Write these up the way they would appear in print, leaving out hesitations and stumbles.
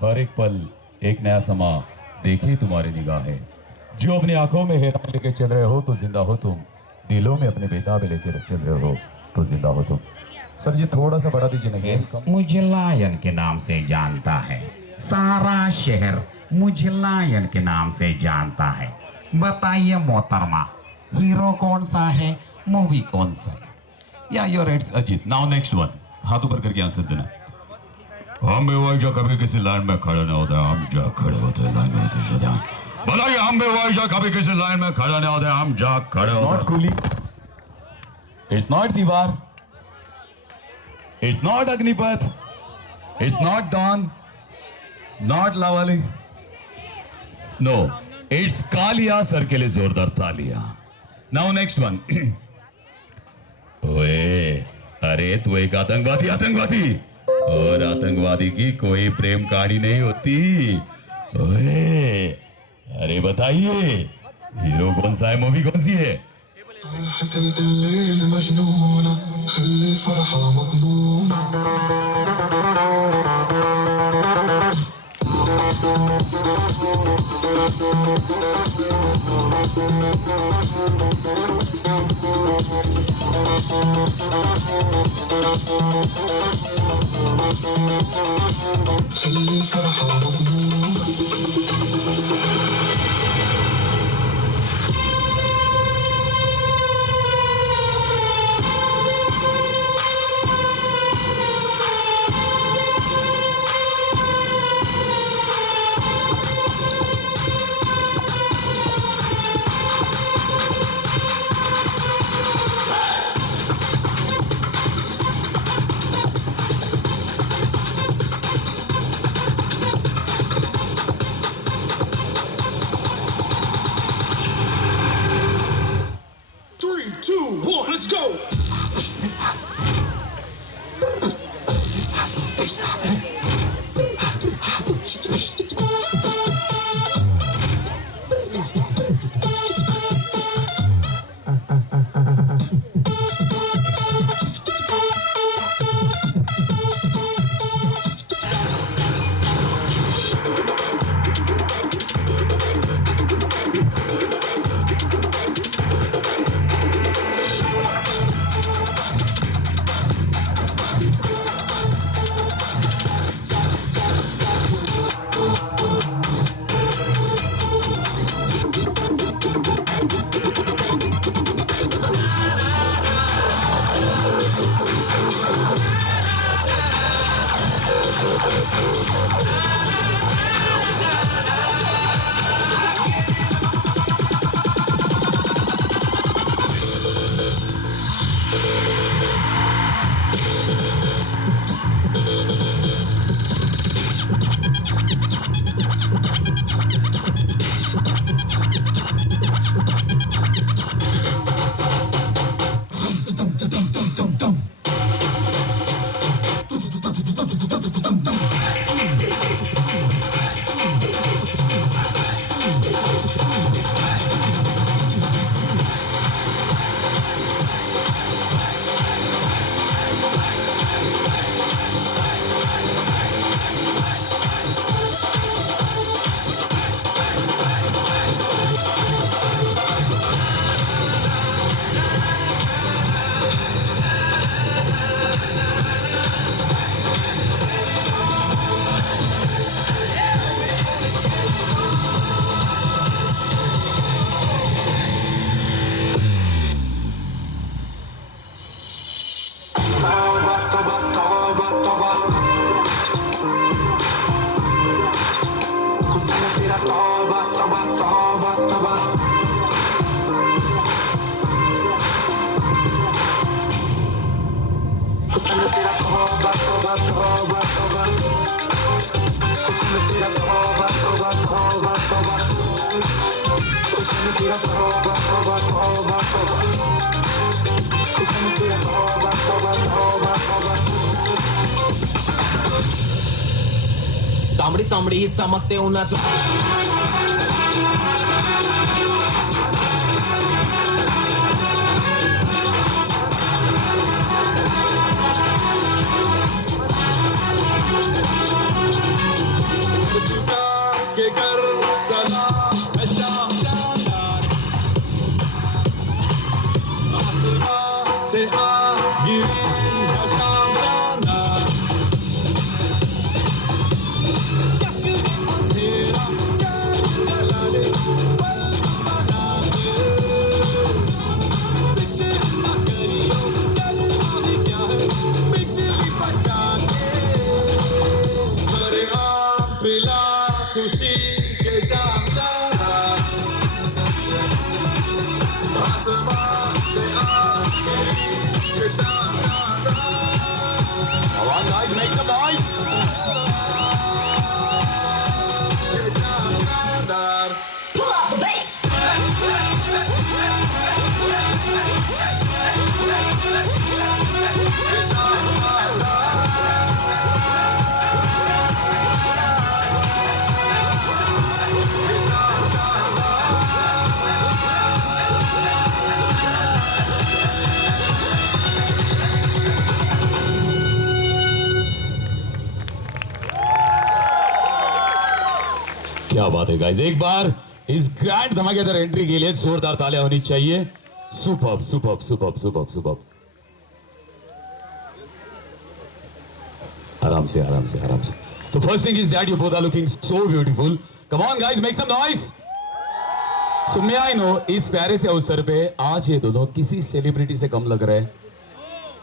हर एक पल एक नया समा देखी तुम्हारी निगाहें। जो अपनी आंखों में हैरान लेके चल रहे हो तो जिंदा हो तुम, दिलों में अपने बेताब लेके चल रहे हो तो जिंदा हो तुम। सर जी थोड़ा सा बढ़ा दीजिए ना गेम कम। मुझे लायन के नाम से जानता है सारा शहर, मुझे लायन के नाम से जानता है। बताइए मोहतरमा, हीरो कौन सा है, मूवी कौन सा है? या your it's Ajit. Now next one, हाथ ऊपर करके आंसर देना। हम बेवाइजा कभी किसी लाइन में खड़े नहीं होते, हम जा खड़े होते हैं लाइन में से शैतान। बताइए, हम बेवाइजा कभी किसी लाइन में खड़े नहीं होते, हम जा खड़े होते हैं। Not Coolie, it's not Deewar, it's not Agneepath, it's not Don, not Lavali, no, it's Kaalia. Sir के लिए जोरदार तालियां। Now next one. ओए, अरे तू एक आतंकवादी आतंकवादी, और आतंकवादी की कोई प्रेम कहानी नहीं होती। ओए, अरे बताइए हीरो कौन सा है, मूवी कौन सी है? Let's go! तांबडी चांबडी ही चमकते उन्हात खुशी के जामदारा आसमान से आके ये शानदार Come on guys, make some noise. ये Jamdar Pull out the bass. ये क्या बात है गाइस, एक बार इस ग्रैंड धमाकेदार एंट्री के लिए जोरदार तालियां होनी चाहिए। Superb superb superb superb superb. आराम से आराम से आराम से। तो first thing is that you both are looking so beautiful. Come on guys, make some noise. So may I know, इस प्यारे से अवसर पे आज ये दोनों किसी सेलिब्रिटी से कम लग रहे हैं?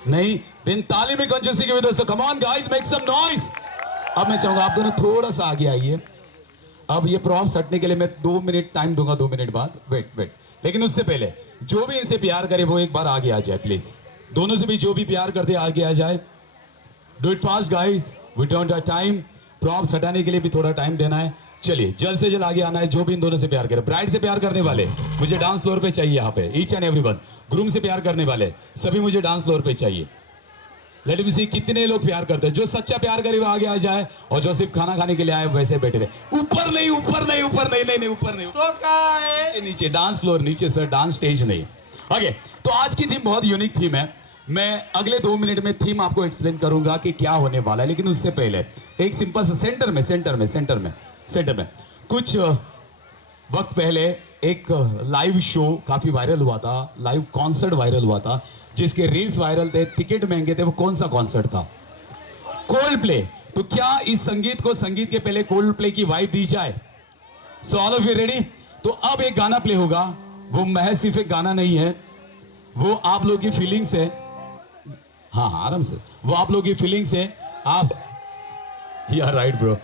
नहीं, दिन ताली में कंजूसी की वजह से। Come on guys, make some noise. अब मैं चाहूंगा आप दोनों थोड़ा सा आगे आइए। अब ये प्रॉम्प्ट्स हटने के लिए मैं 2 मिनट टाइम दूंगा, 2 मिनट बाद। वेट, लेकिन उससे पहले जो भी इनसे प्यार करे वो एक बार आगे आ जाए प्लीज। दोनों से भी जो भी प्यार करते आगे आ जाए। Do it fast guys, we don't have time. Prompts हटाने के लिए भी थोड़ा टाइम देना है। चलिए जल्द से जल्द आगे आना है जो भी इन दोनों से प्यार करे। ब्राइड से प्यार करने वाले मुझे डांस फ्लोर पे चाहिए यहाँ पे, ईच एंड एवरीवन। ग्रूम से प्यार करने वाले सभी मुझे डांस फ्लोर पे चाहिए। लेट मी सी कितने लोग प्यार करते हैं। जो सच्चा प्यार करे वो आगे आ जाए, और जो सिर्फ खाना खाने के लिए आए वैसे बैठे रहे। ऊपर नहीं, ऊपर नहीं, ऊपर नहीं, नहीं ऊपर नहीं, तो नीचे नीचे डांस फ्लोर नीचे सर, डांस स्टेज नहीं। ओके, तो आज की थीम बहुत यूनिक थीम है। मैं अगले 2 मिनट में थीम आपको एक्सप्लेन करूंगा कि क्या होने वाला है, लेकिन उससे पहले एक सिंपल सा सेंटर में कुछ वक्त पहले एक लाइव शो काफी वायरल हुआ था, लाइव कॉन्सर्ट वायरल हुआ था, जिसके रील्स वायरल थे, टिकट महंगे थे। वो कौन सा कॉन्सर्ट था? Cold play. तो क्या इस संगीत को संगीत के पहले कोल्ड प्ले की वाइब दी जाए? सो ऑल ऑफ यू रेडी? तो अब एक गाना प्ले होगा, वो महज सिर्फ एक गाना नहीं है, वो आप लोगों की फीलिंग्स है। हाँ आराम से, वो आप लोगों की फीलिंग्स है। आप यार राइट ब्रो।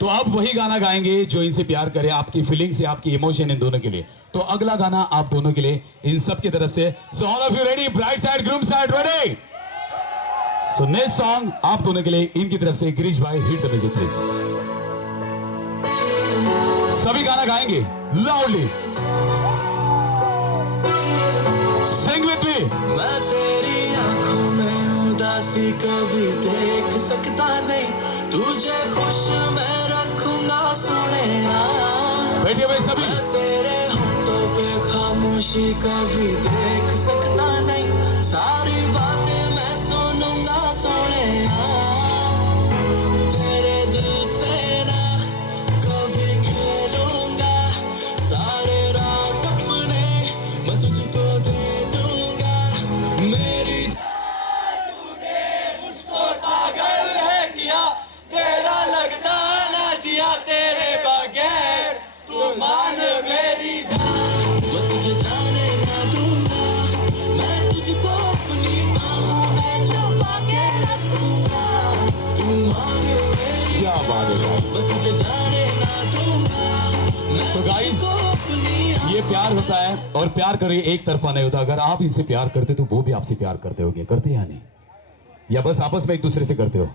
तो आप वही गाना गाएंगे जो इनसे प्यार करे, आपकी फीलिंग से, आपकी इमोशन इन दोनों के लिए। तो अगला गाना आप दोनों के लिए, इन सब की तरफ से। सो all of you ready? Bride side, groom side, ready? So next song आप दोनों के लिए इनकी तरफ से, गिरीश भाई हिट द म्यूजिक प्लीज। सभी गाना गाएंगे लाउडली, सिंग विद मी। मैं तेरी आंखों में उदासी कभी देख सकता नहीं, तुझे खुश मैं रखूंगा सोनिया। बैठिए भाई सभी। मैं तेरे होठों पे खामोशी कभी देख सकता नहीं, सारी बातें मैं सुनूंगा सोनिया। तेरे दिल से ना कभी खेलूंगा, सारे राज अपने मैं तुझको दे दूंगा। मेरी तेरा लगता ना जिया तेरे बगैर, तू मान मेरी मैं तुझे जाने ना दूंगा, मैं तुझको अपनी बाहों में छुपा के रखूंगा। तू मान मेरी क्या बात है। मैं तुझे जाने ना दूंगा, मैं So guys, तुझको अपनी ये प्यार होता है, और प्यार करे एक तरफा नहीं होता। अगर आप इनसे प्यार करते तो वो भी आपसे प्यार करते होगे, करते या नहीं? या बस आपस में एक दूसरे से करते हो?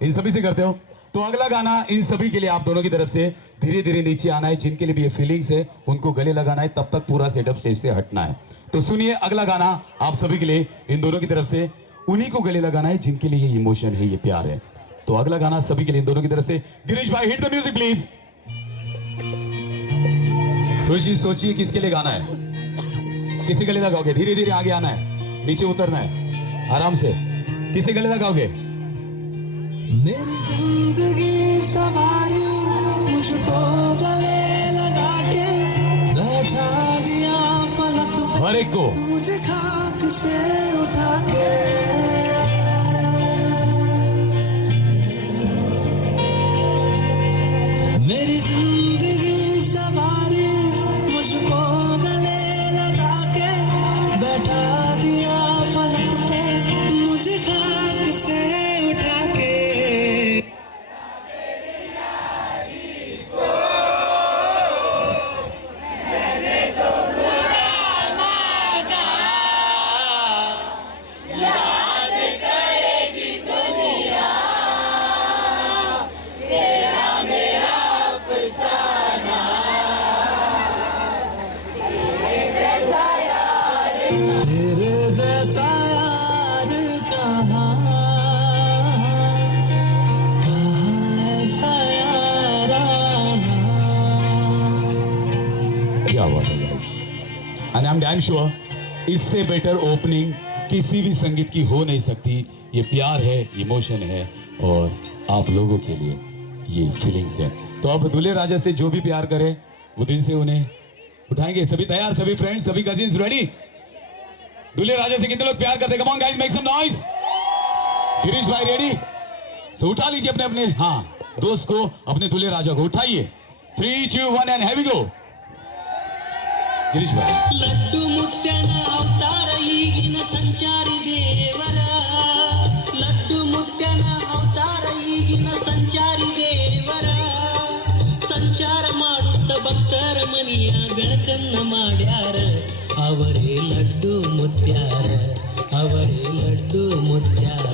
इन सभी से करते हो? तो अगला गाना इन सभी के लिए आप दोनों की तरफ से धीरे धीरे नीचे आना है। जिनके लिए भी ये फीलिंग्स है उनको गले लगाना है, तब तक पूरा सेटअप स्टेज से हटना है। तो सुनिए अगला गाना आप सभी के लिए इन दोनों की तरफ से, उन्हीं को गले लगाना है जिनके लिए ये इमोशन है, ये प्यार है। तो अगला गाना सभी के लिए इन दोनों की तरफ से। गिरीश भाई हिट द म्यूजिक प्लीज। खुशी सोचिए किसके लिए गाना है, किसी गले लगाओगे? धीरे धीरे आगे आना है, नीचे उतरना है, आराम से। किसी गले लगाओगे? मेरी जिंदगी सवारी मुझको गले लगा के बैठा दिया फलक पे, हर एक को। मुझे खाक से उठा के। मेरी जिंदगी सवारी मुझको गले लगा के बैठा दिया फलक पे, मुझे खाक से उठा के। And I am damn sure इससे बेटर ओपनिंग किसी भी संगीत की हो नहीं सकती। ये प्यार है, इमोशन है और आप लोगों के लिए ये फीलिंग्स है। तो अब दूल्हे राजा से जो भी प्यार करे वो दिल से उन्हें उठाएंगे। सभी तैयार, सभी फ्रेंड्स, सभी कजिन्स रेडी? दूल्हे राजा से कितने लोग प्यार करते हैं? Come on guys, make some noise. Girish भाई रेडी? सो उठा लीजिए अपने अपने दोस्त को, अपने दूल्हे राजा को उठाइए। 3, 2, 1 and have we go. Girish भाई। लड्डू मुत्याನ ಅವತಾರ ಈಗಿನ ಸಂಚಾರಿ ದೇವರ ಲಡ್ಡು ಮುತ್ಯಾನ ಅವತಾರ ಈಗಿನ ಸಂಚಾರಿ ದೇವರ ಸಂಚಾರ ಮಾಡುತ್ತ ಭಕ್ತರ ಮನಿಯ ಬೆಳಕನ್ನ ಮಾಡ್ಯಾರ ಅವರೇ ಲಡ್ಡು ಮುತ್ಯಾರ ಅವರೇ ಲಡ್ಡು ಮುತ್ಯಾರ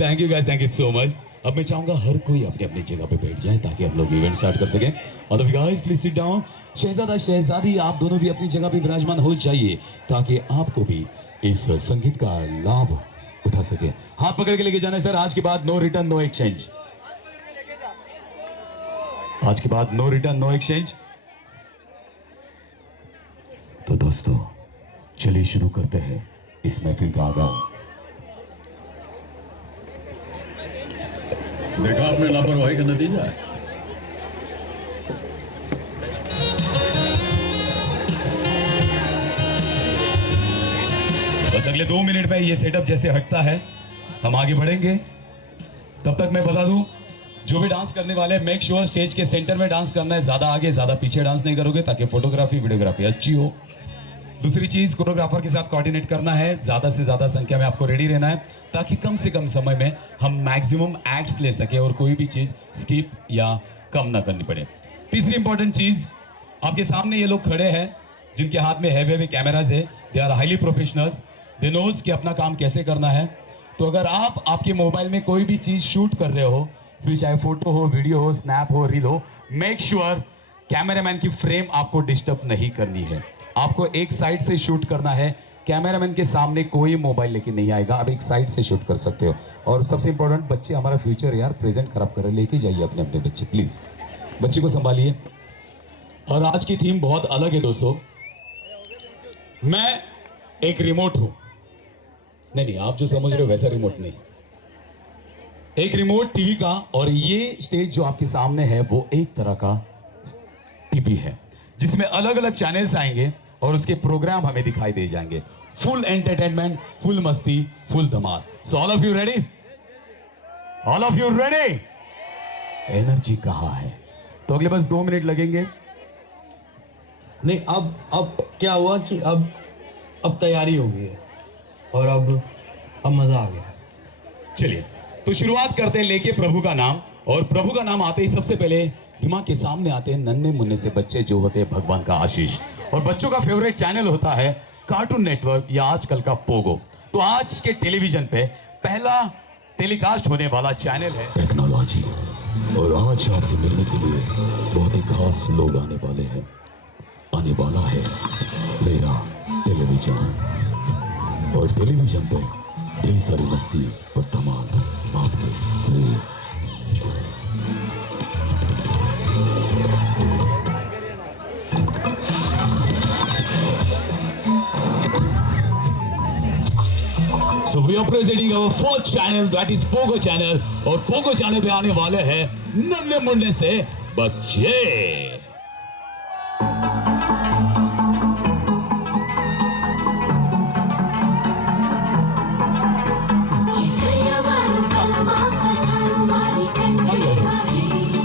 thank you guys, thank you so much. अब मैं चाहूंगा हर कोई अपनी अपनी जगह पे बैठ जाए ताकि हम लोग इवेंट स्टार्ट कर सकें। और गाइस प्लीज सिट डाउन। शहजादा शहजादी आप दोनों भी अपनी जगह पे विराजमान हो जाइए ताकि आपको भी इस संगीत का लाभ उठा सके। हाथ पकड़ के लेके जाना है सर। आज के बाद नो रिटर्न नो एक्सचेंज। आज के बाद नो रिटर्न नो एक्सचेंज। तो दोस्तों चलिए शुरू करते हैं इस महफिल का आगाज। देखा आपने लापरवाही का नतीजा है। बस अगले 2 मिनट में ये सेटअप जैसे हटता है हम आगे बढ़ेंगे। तब तक मैं बता दूं जो भी डांस करने वाले मेक श्योर स्टेज के सेंटर में डांस करना है। ज्यादा आगे ज्यादा पीछे डांस नहीं करोगे ताकि फोटोग्राफी वीडियोग्राफी अच्छी हो। दूसरी चीज कोरियोग्राफर के साथ कोऑर्डिनेट करना है। ज्यादा से ज्यादा संख्या में आपको रेडी रहना है ताकि कम से कम समय में हम मैक्सिमम एक्ट्स ले सके और कोई भी चीज स्किप या कम ना करनी पड़े। तीसरी इंपॉर्टेंट चीज, आपके सामने ये लोग खड़े हैं जिनके हाथ में हैवी कैमराज है। They are highly professionals, they knows कि अपना काम कैसे करना है। तो अगर आप आपके मोबाइल में कोई भी चीज शूट कर रहे हो, फिर चाहे फोटो हो, वीडियो हो, स्नैप हो, रील हो, मेक श्योर कैमरामैन की फ्रेम आपको डिस्टर्ब नहीं करनी है। आपको एक साइड से शूट करना है। कैमरामैन के सामने कोई मोबाइल लेके नहीं आएगा, आप एक साइड से शूट कर सकते हो। और सबसे इंपॉर्टेंट, बच्चे हमारा फ्यूचर यार, प्रेजेंट खराब कर रहे, लेके जाइए अपने अपने बच्चे, प्लीज बच्चे को संभालिए। और आज की थीम बहुत अलग है दोस्तों। मैं एक रिमोट हूं, नहीं आप जो समझ रहे हो वैसा रिमोट नहीं, एक रिमोट टीवी का। और ये स्टेज जो आपके सामने है वो एक तरह का टीवी है जिसमें अलग अलग चैनल्स आएंगे और उसके प्रोग्राम हमें दिखाई दे जाएंगे। फुल एंटरटेनमेंट, फुल मस्ती, full Dhamaal. So all of you ready? All of you ready? Energy कहां है? तो अगले बस 2 मिनट लगेंगे। नहीं, अब क्या हुआ कि अब तैयारी हो गई है और अब मजा आ गया। चलिए तो शुरुआत करते हैं लेके प्रभु का नाम। और प्रभु का नाम आते ही सबसे पहले दिमाग के सामने आते हैं नन्हे मुन्ने से बच्चे जो होते हैं भगवान का आशीष। और बच्चों का फेवरेट चैनल होता है कार्टून नेटवर्क या आजकल का पोगो। तो आज के टेलीविजन पे पहला टेलीकास्ट होने वाला चैनल है टेक्नोलॉजी। और आज आपसे मिलने के लिए बहुत ही खास लोग आने वाले हैं। आने वाला है मेरा टेलीविजन। और टेलीविजन पे ढेर सारी मस्ती और धमाल आपके लिए। So we are presenting our 4th channel, that is Pogo channel। और Pogo channel पे आने वाले हैं नन्हे मुन्ने से बच्चे।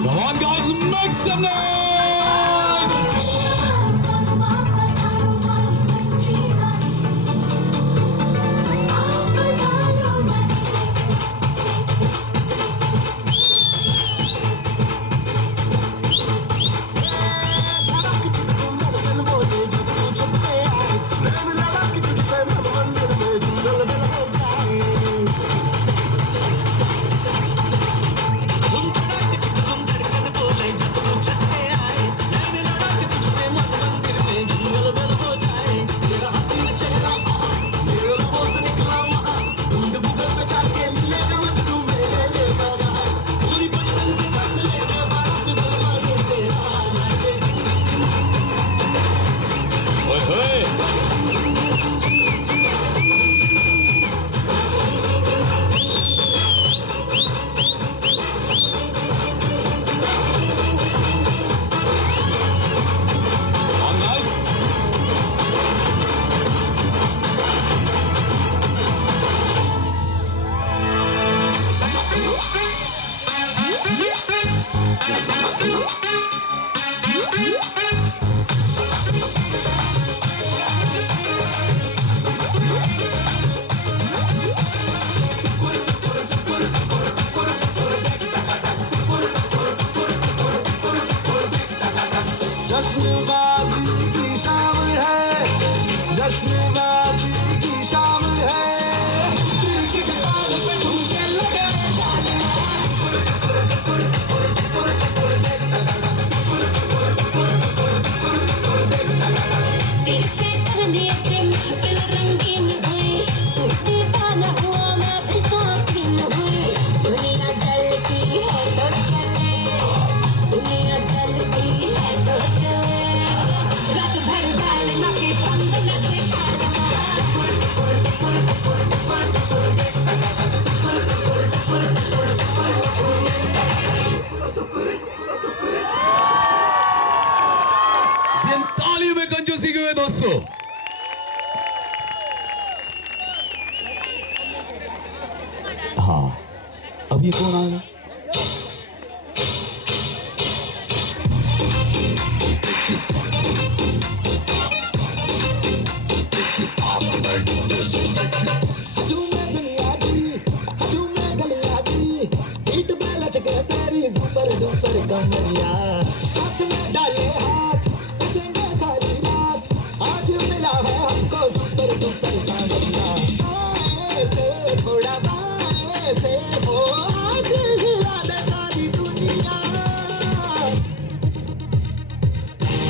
Come on guys, make some noise! जश्नबाजी की शाम है, जश्नबाजी की शाम है। तेरे शैतानी से महफिल रंगीन हुई, तू दीवाना हुआ मैं भी शौकीन हुई। दुनिया जलती है तो चले, दुनिया जलती है तो चले, रात भर जालिमा के संग नचे ये तालियों में कंजूसी क्यों है दोस्तों? हाँ, अब ये कौन आएगा?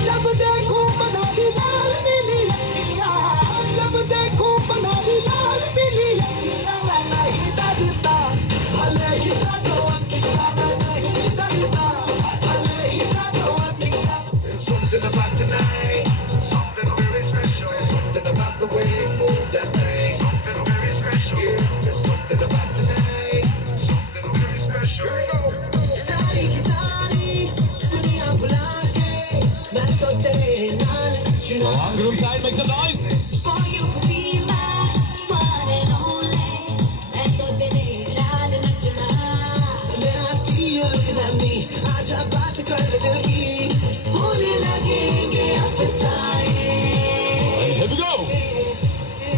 जब देखो बनाली लाल पीली अखियाँ, जब देखो बनाली लाल पीली अखियाँ, मैं नहीं डरता, भले ही डरो अखियाँ, मैं नहीं डरता, भले ही डरो अखियाँ। There's something about tonight, something very special, something about the way you move that thing, something very special. There's something about tonight, something very special. Here we go. सारी की सारी दुनिया बुला के मैं तो तेरे नाल नचना। Group side, make some noise. For you to be my one and only, मैं तो तेरे नाल नचना। When I see you looking at me, आजा बात कर ले दिल की, होने लगेंगे अफसाने। Here we go.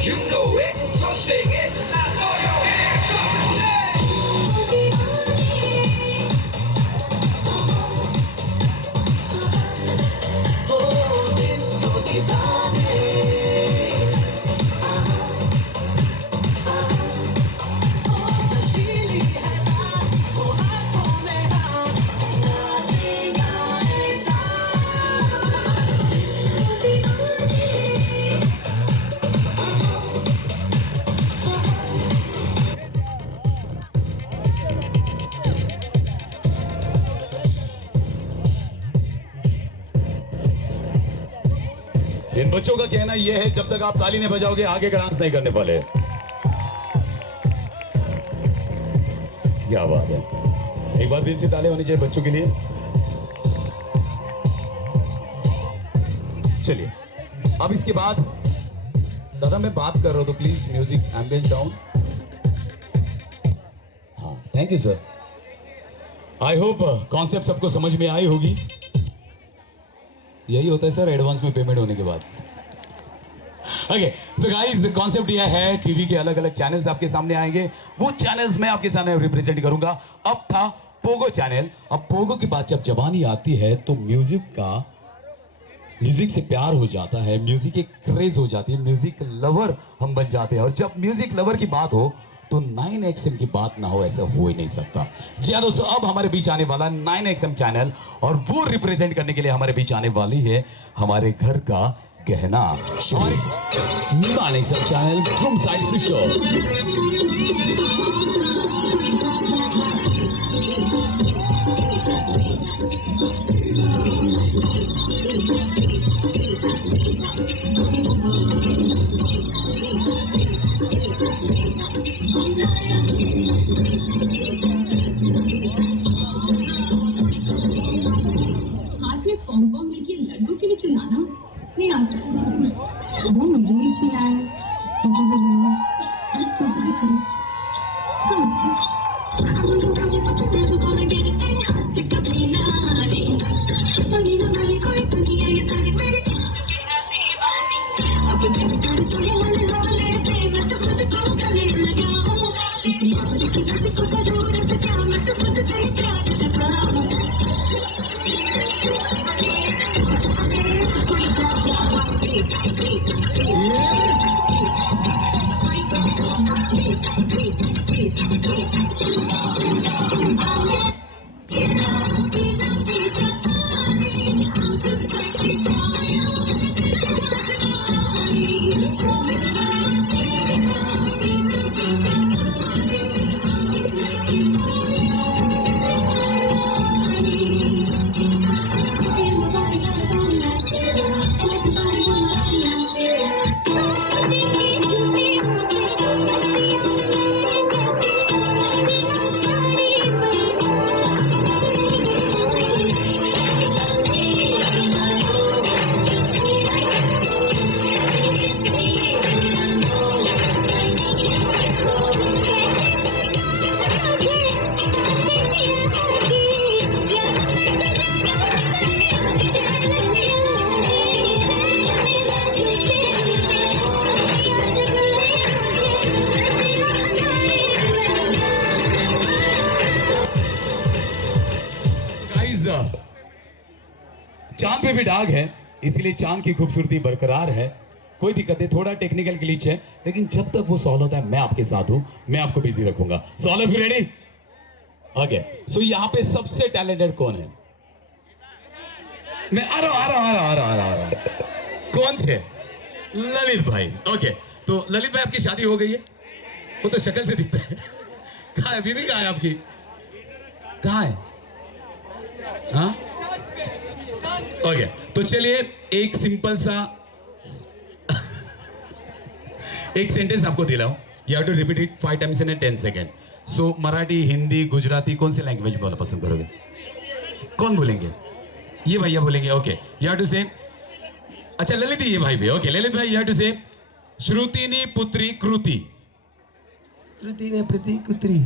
You know it, so sing it. Now throw your hands up and say. इन बच्चों का कहना यह है, जब तक आप ताली नहीं बजाओगे आगे का डांस नहीं करने वाले। क्या बात है, एक बार दिल से ताली होनी चाहिए बच्चों के लिए। चलिए, अब इसके बाद दादा मैं बात कर रहा हूं तो प्लीज म्यूजिक एम्बियंस डाउन। हाँ, thank you sir. I hope concept सबको समझ में आई होगी। यही होता है सर एडवांस में पेमेंट होने के बाद। ओके, सो गाइस कॉन्सेप्ट यह है, टीवी के अलग अलग चैनल्स आपके सामने आएंगे, वो चैनल्स मैं आपके सामने रिप्रेजेंट करूंगा। अब था पोगो चैनल, अब पोगो के बाद जब जवानी आती है तो म्यूजिक से प्यार हो जाता है, म्यूजिक एक क्रेज हो जाती है, म्यूजिक लवर हम बन जाते हैं। और जब म्यूजिक लवर की बात हो तो 9XM की बात ना हो, ऐसा हो ही नहीं सकता। जी हाँ दोस्तों, अब हमारे बीच आने वाला 9XM चैनल, और वो रिप्रेजेंट करने के लिए हमारे बीच आने वाली है हमारे घर का गहना, हमारे 9XM channel drum side sister. हाथ में पॉम लेके लड्डू के लिए चिल्लाना नहीं आता। वो मुझे ही चिल्लाया, मुझे भी लगा, आज तो क्या करूं? गाइस चांद पे भी दाग है, इसलिए चांद की खूबसूरती बरकरार है। कोई दिक्कत है, थोड़ा टेक्निकल ग्लिच है, लेकिन जब तक वो सॉल्व होता है मैं आपके साथ हूं, मैं आपको बिजी रखूंगा। So all of you ready? Okay, so यहाँ पे सबसे टैलेंटेड कौन है? मैं आ रहा हूं। कौन से? ललित भाई। ओके, तो ललित भाई आपकी शादी हो गई है? वो तो शक्ल से दिखता है। कहाँ है बीवी? कहाँ है आपकी? कहाँ है? हाँ ओके, तो चलिए एक सिंपल सा एक सेंटेंस आपको दिलाऊं, you have to repeat it 5 times in 10 second. So Marathi, Hindi, Gujarati, कौन सी लैंग्वेज बोलना पसंद करोगे? कौन बोलेंगे? ये भैया बोलेंगे। ओके, यू हैव टू से, अच्छा ललित ये भाई भी। ओके ललित भाई, यू हैव टू से श्रुतिनी पुत्री कृति। श्रुति ने पुत्री कुत्री।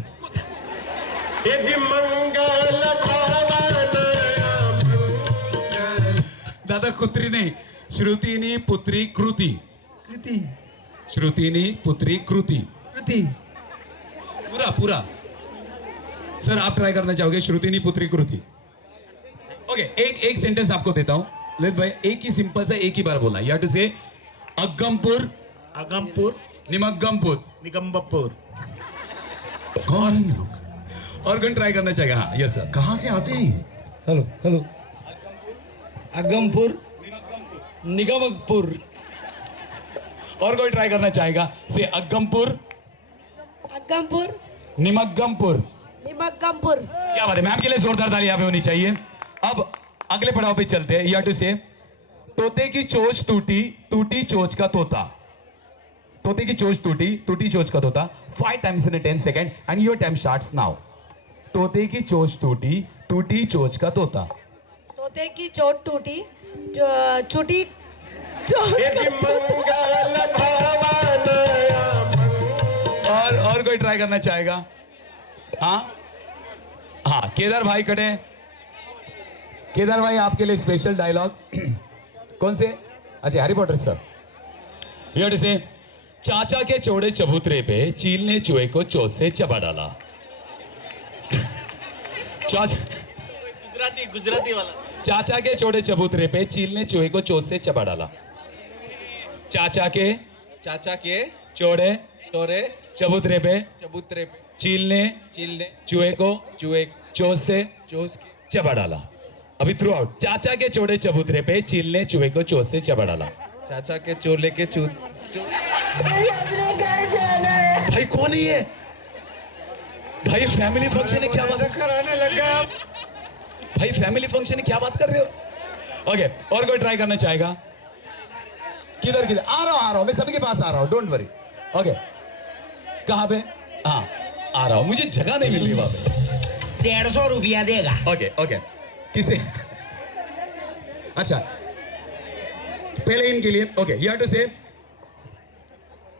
दादा कुत्री नहीं, श्रुतिनी पुत्री कृति। कृति, श्रुतिनी पुत्री कृति। कृति पूरा सर आप ट्राई करना चाहोगे? श्रुतिनी पुत्री कृति। ओके, एक सेंटेंस आपको देता हूं ललित भाई, एक ही सिंपल सा एक ही बार बोलना। यू हैव टू से अगमपुर, निमग्गमपुर, निगम्बपुर। कौन और कौन ट्राई करना चाहेगा? हाँ यस सर। कहाँ से आते हैं? हेलो अगमपुर, निगमपुर। और कोई ट्राई करना चाहेगा? से अगमपुर, निमग्गमपुर। क्या बात है, मैम के लिए जोरदार ताली यहाँ पे होनी चाहिए। अब अगले पड़ाव पे चलते हैं। यू टू से तोते की चोंच टूटी, टूटी चोंच का तोता। तोते की चोंच टूटी, टूटी चोंच का तोता। 5 times in 10 second and your time starts now. तोते की चोंच टूटी, टूटी चोंच का तोता। तोते की चोट टूटी, छुटी और कोई ट्राई करना चाहेगा? हाँ केदार भाई कटे। केदार भाई आपके लिए स्पेशल डायलॉग। कौन से? अच्छा हैरी पॉटर सर। ये से चाचा के चौड़े चबूतरे पे चील ने चूहे को चोट से चबा डाला। गुजराती वाला। चाचा के चौड़े चबूतरे पे चील ने चूहे को चोट से चबा डाला। चाचा के चौड़े चबूतरे पे चील ने चूहे को चोट से चबा डाला। अभी थ्रू आउट। चाचा के चौड़े चबूतरे पे चील ने चूहे को चोट से चबा डाला। चाचा के चोले के भाई कौन है ये? भाई फैमिली फंक्शन है, क्या बात कराने लगा? भाई फैमिली फंक्शन है, क्या बात कर रहे हो? ओके, और कोई ट्राई करना चाहेगा? किधर आ रहा हूं मैं सभी के पास आ रहा हूं, डोंट वरी। ओके, कहां पे? हाँ आ रहा हूं, मुझे जगह नहीं मिल रही वहां पे। 150 रुपया देगा। ओके किसे? अच्छा पहले इनके लिए। ओके, यू हैव टू से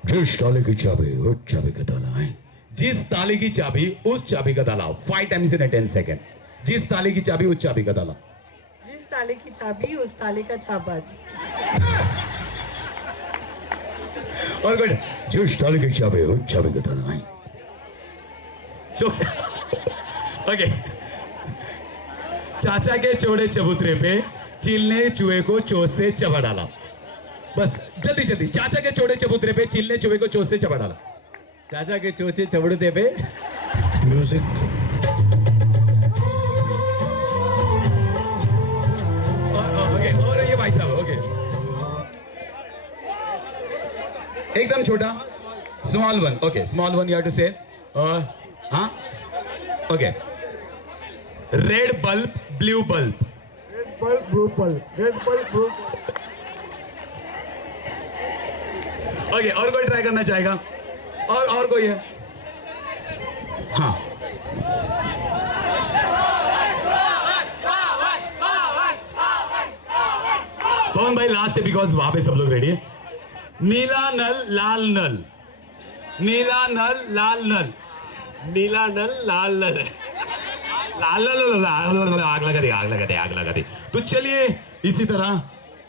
जिस ताले की चाबी उस चाबी का ताला है। जिस ताले की चाबी उस चाबी का ताला। 5 टाइम्स इन 10 सेकेंड। जिस ताले की चाबी उस चाबी का ताला। जिस ताले की चाबी उस ताले का छापा। और गुड। जिस ताले की चाबी उस चाबी का ताला है। ओके, चाचा के चौड़े चबूतरे पे चील ने चूहे को चोट से चबा डाला। बस जल्दी। चाचा के चौड़े चबूतरे पे चील ने चूहे को चोट से चबा डाला। चाचा के चोचे चबड़ते पे म्यूजिक एकदम छोटा, small one. Okay, small one you have to say. हाँ, okay. Red bulb, blue bulb. Okay, और कोई ट्राई करना चाहेगा? और कोई है? हाँ. पवन भाई लास्ट है बिकॉज वहां पे सब लोग रेडी है. नीला नल लाल नल. नीला नल लाल नल. नीला नल लाल नल लाल नल आग लगा दी, आग लगा दी, आग लगा दी. तो चलिए इसी तरह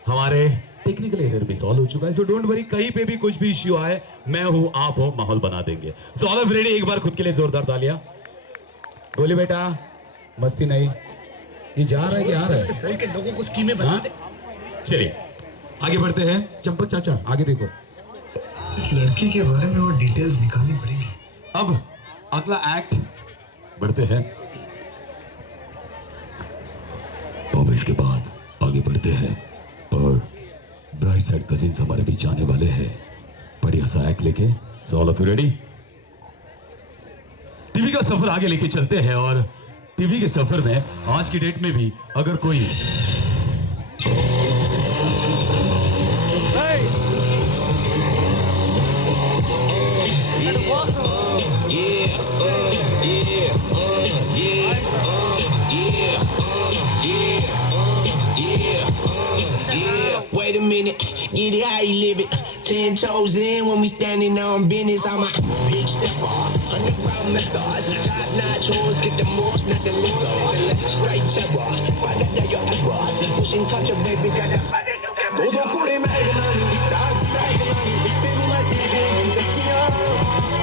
हमारे टेक्निकल एरर भी सॉल्व हो चुका है. सो डोंट वरी, कहीं पे भी कुछ भी इश्यू आए, मैं हूं, आप हो, माहौल बना देंगे. सो ऑल ऑफ रेडी. एक बार खुद के लिए जोरदार तालियां. बोले बेटा, मस्ती नहीं. ये जा रहा है कि आ रहा है? बोल के लोगों को स्कीमें बना दे. चलिए आगे बढ़ते हैं. चंपक चाचा आगे देखो. इस लड़की के बारे में और डिटेल्स निकालनी पड़ेगी. अब अगला एक्ट बढ़ते हैं. और इसके बाद आगे बढ़ते हैं और ब्राइट साइड कजिन्स हमारे बीच आने वाले हैं बढ़िया सा एक्ट लेके. सो all of you ready? TV का सफर आगे लेके चलते हैं और टीवी के सफर में आज की डेट में भी अगर कोई Wait a minute, get it how you live it. 10 toes in when we standing on business. I'm a big stepper, underground methods. Top notch hoes, get the most, not the lizard. Straight terror, but I your errors. Pushing culture, baby, got the. दो कुड़े मैगनानी, चार ची मैगनानी, इतने नु मैं शीशे की चक्कियां.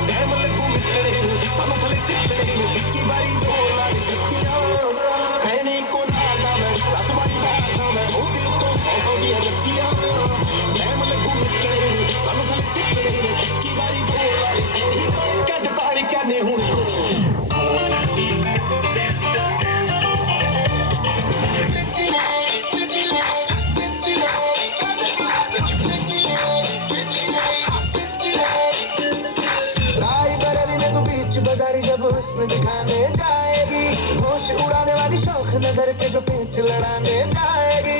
Time लगू मिटने, सानू थले सिटने, इक्की बारी जो लागे शक्तियां. है नहीं को नाला मैं, 10 बारी बैठा मैं, ओ दिल तो 100 की रखियां. टाइम लगू मिटने, सानू थले सिटने, इक्की बारी जो लागे शक्तियां. कद तारी करने हुन बाजारी जब हुस्न दिखाने जाएगी, होश उड़ाने वाली शौक नजर के जो पेच लड़ाने जाएगी.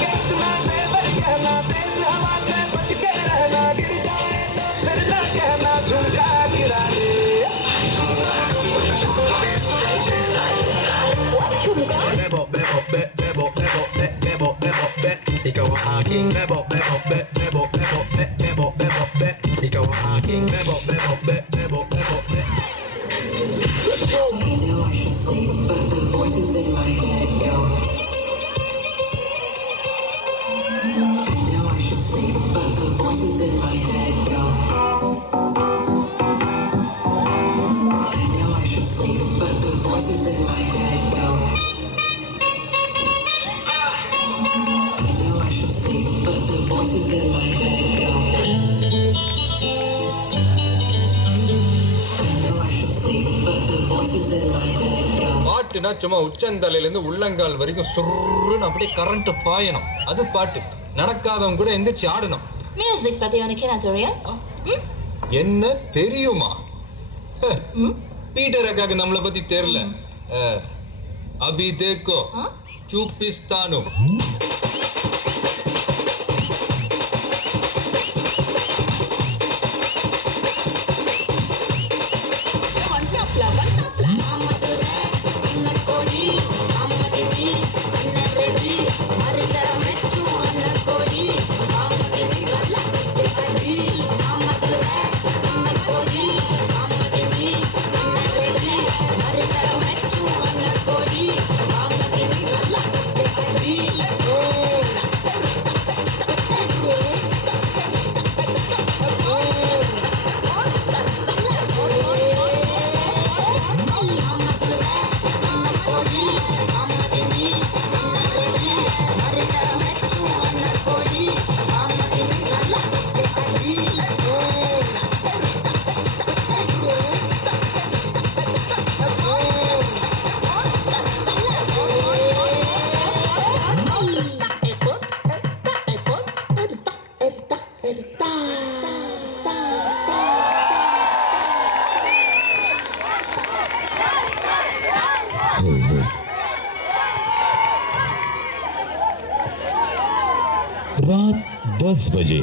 कितना ज़ेवर कहना, तेज हवा से बच के रहना, गिर जाए तो फिर ना कहना झुमका गिरा दे. Bebo, bebo, bebo, bebo, bebo, bebo, bebo. Ikaw ang aking bebo, bebo, bebo, bebo, bebo, bebo, bebo. Ikaw ang aking bebo, bebo, bebo, bebo, bebo. I know I should sleep, but the voices in my head go. I know I should sleep, but the voices in my head go. I know I should sleep, but the voices in my head go. I know I should sleep, but the voices in my head go. I know I should sleep, but the voices in my head go. பாட்டுனா சும்மா உச்சந்தலையிலேருந்து உள்ளங்கால் வரைக்கும் சுருன்னு அப்படியே current பாயணும். அது பாட்டு. நடக்காதவங்க கூட எந்திரிச்சு ஆடணும். Music பத்தி உனக்கு என்ன தெரியும்? என்ன தெரியுமா? பீட்டர் அக்காக்கு நம்மளை பத்தி தெரியல. அபி தேக்கோ చూపిస్తాను. रात 10 बजे,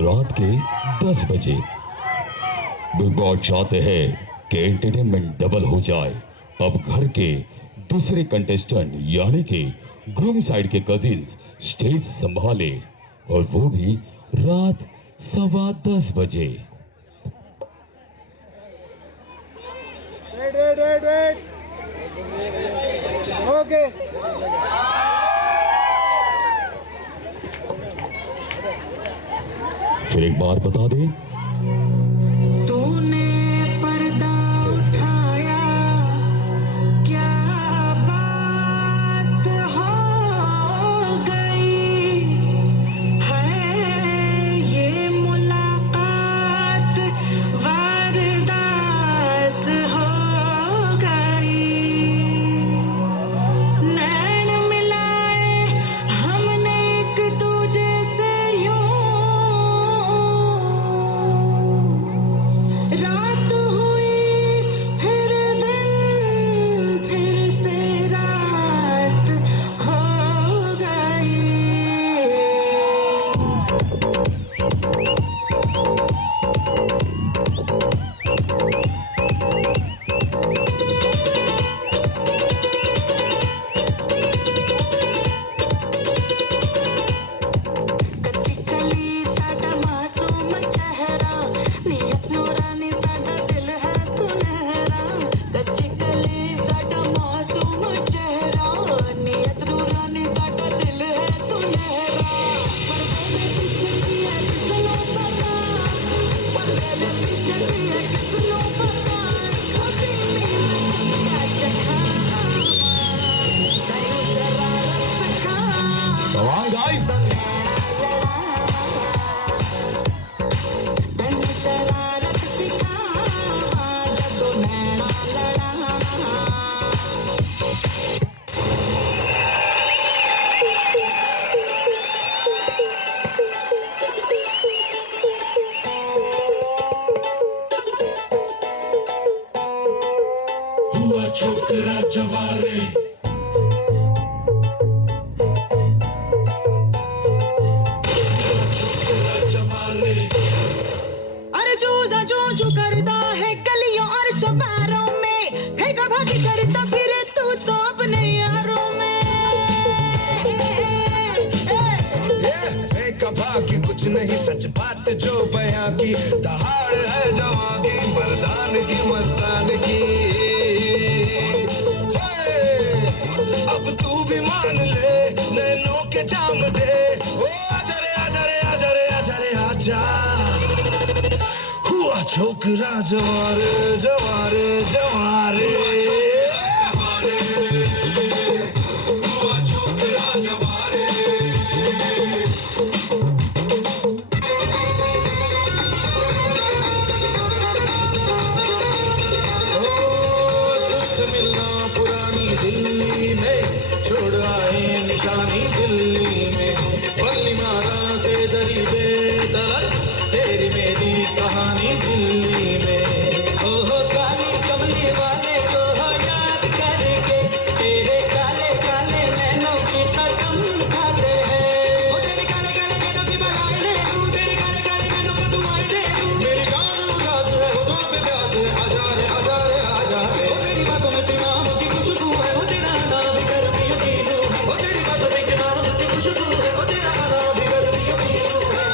रात के 10 बजे बिग बॉस चाहते हैं कि एंटरटेनमेंट डबल हो जाए। अब घर के दूसरे कंटेस्टेंट यानी कि ग्रूम साइड के कजिन्स स्टेज संभाले और वो भी रात 10:15 बजे। ओके फिर एक बार बता दे, तूने पर्दा उठाया, क्या बात हो गई है, ये मुलाकात वारदात हो गई। नैन मिलाए हमने एक दूजे से यूं, रात हुई फिर दिन, फिर से रात हो गई। कच्ची कली साडा मासूम चेहरा, नियत नूरानी साडा दिल है सुनहरा। कच्ची कली साडा मासूम चेहरा, नियत नूरानी साडा दिल है सुनहरा। पर्दे दे पीछे की है किसनों पता, पर्दे दे पीछे की है किसनों पता। खबी में चस्का चखा, कहीं शरारत खा। Come on, guys. तन शरारत सिखावा, जदों नैना लड़ावा। हुआ छोकरा जवारे, छोकरा जवारे, अरे चूजा चूचू करता है गलियों और चौबारों में, फेंका भागी करता फिरे तू तो अपने यारों में। कभा की कुछ नहीं सच बात जो बयां की, दहाड़ है जवां की, मर्दान की मस्तान की। अब तू भी मान ले, नैनों के जाम दे। ओ आजा रे आजा रे आजा रे आजा रे आजा। हुआ छोकरा जवारे जवारे जवारे, हुआ छोकरा जवारे। तुझसे मिलना पुरानी दिल्ली में, छोड़ आए निशानी दिल्ली में। बल्ली मारा से दरी बेदर, तेरी मेरी कहानी दिल्ली में। ओहो काली कमली वाले को हो याद करके, तेरे काले काले नैनों की कसम खाते हैं। ओ तेरे काले काले नैनों की बनाए दे तू, तेरे काले काले नैनों को तू आए दे तू। मेरी जान उदास है, होठों पे प्यास है, आजा रे आजा रे आजा रे। ओ तेरी बातों में तेरा नाम की खुशबू है, ओ तेरा नाम भी गर्मी यकीनू है। ओ तेरी बातों में तेरा नाम की खुशबू है, ओ तेरा नाम भी गर्मी यकीनू है।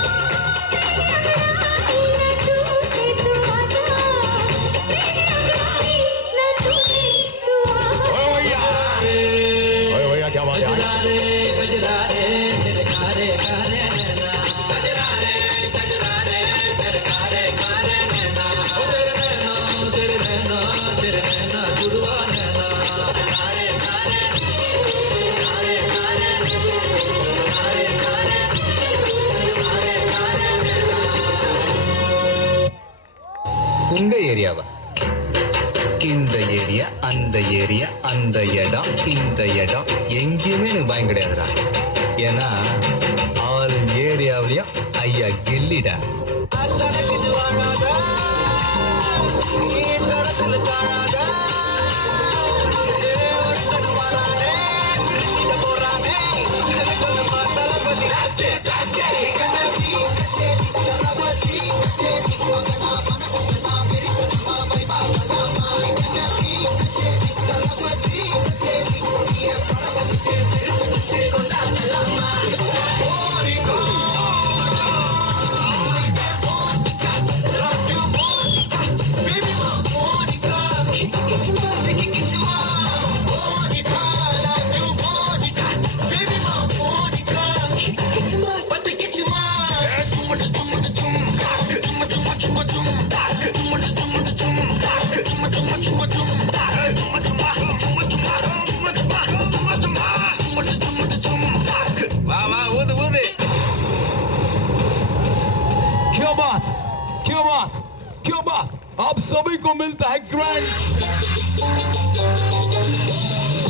ओए भैया क्या बात है? गजरारे गजरारे तेरे कारे कारे नैना, गजरारे गजरारे तेरे कारे कारे नैना। ओ तेरे नैना जुड़वा नैना। कारे कारे कारे कारे कारे कारे कारे कारे नैना। உங்க ஏரியாவா? இந்த ஏரியா அந்த ஏரியா அந்த இடம் இந்த இடம் எங்கேயுமே எனக்கு பயம் கிடையாதுடா. ஏன்னா ஆல் ஏரியாவிலையும் ஐயா கில்லிடா. अचानक जवाना दा, ये दरअसल जाना दा। ये और तनवारा ने, कृष्ण बोरा ने, ये कल माता बनी। आप सभी को मिलता है ग्रैंड।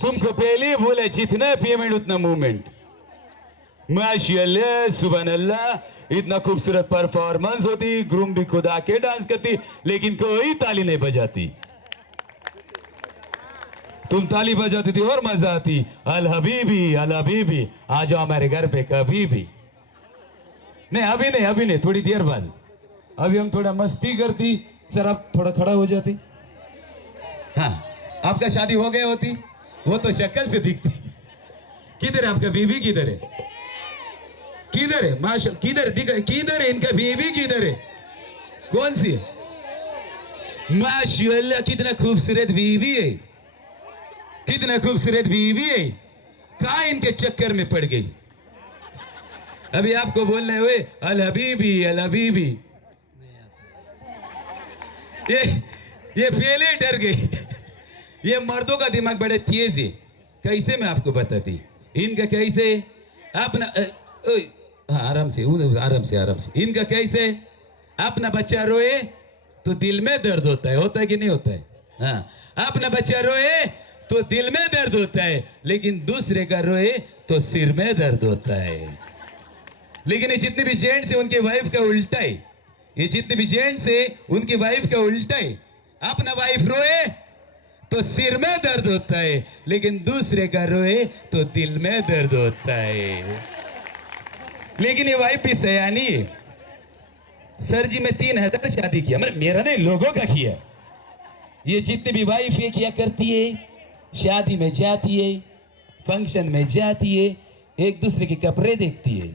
तुमको पहले ही बोला जितना पेमेंट उतना मूवमेंट। माशाल्लाह सुभान अल्लाह, इतना खूबसूरत परफॉर्मेंस होती, ग्रूम भी खुद आके डांस करती, लेकिन कोई ताली नहीं बजाती। तुम ताली बजाती थी और मजा आती। अल हबीबी आ जाओ हमारे घर पे कभी भी। नहीं अभी नहीं, थोड़ी देर बाद। अभी हम थोड़ा मस्ती करती। सर आप थोड़ा खड़ा हो जाती। हाँ, आपका शादी हो गया होती, वो तो शक्ल से दिखती। किधर है आपका बीबी, किधर है? किधर है? माशा किधर किधर है इनका बीबी, किधर है? कौन सी है? माशाल्लाह कितना खूबसूरत बीबी है, कितना खूबसूरत बीबी है। कहाँ इनके चक्कर में पड़ गई? अभी आपको बोल रहे हुए अल हबीबी। ये पहले डर गई। ये मर्दों का दिमाग बड़े तेज है। कैसे मैं आपको बताती इनका कैसे अपना हाँ, आराम से। इनका कैसे अपना बच्चा रोए तो दिल में दर्द होता है कि नहीं होता है? हाँ, अपना बच्चा रोए तो दिल में दर्द होता है, लेकिन दूसरे का रोए तो सिर में दर्द होता है। लेकिन ये जितने भी जेंट्स है उनके वाइफ का उल्टा है। ये जितने भी जेंट्स है उनकी वाइफ का उल्टा है। अपना वाइफ रोए तो सिर में दर्द होता है, लेकिन दूसरे का रोए तो दिल में दर्द होता है। लेकिन ये वाइफ भी सयानी है। सर जी मैं 3000 शादी किया, मतलब मेरा नहीं, लोगों का किया। ये जितनी भी वाइफ है क्या करती है, शादी में जाती है, फंक्शन में जाती है, एक दूसरे के कपड़े देखती है,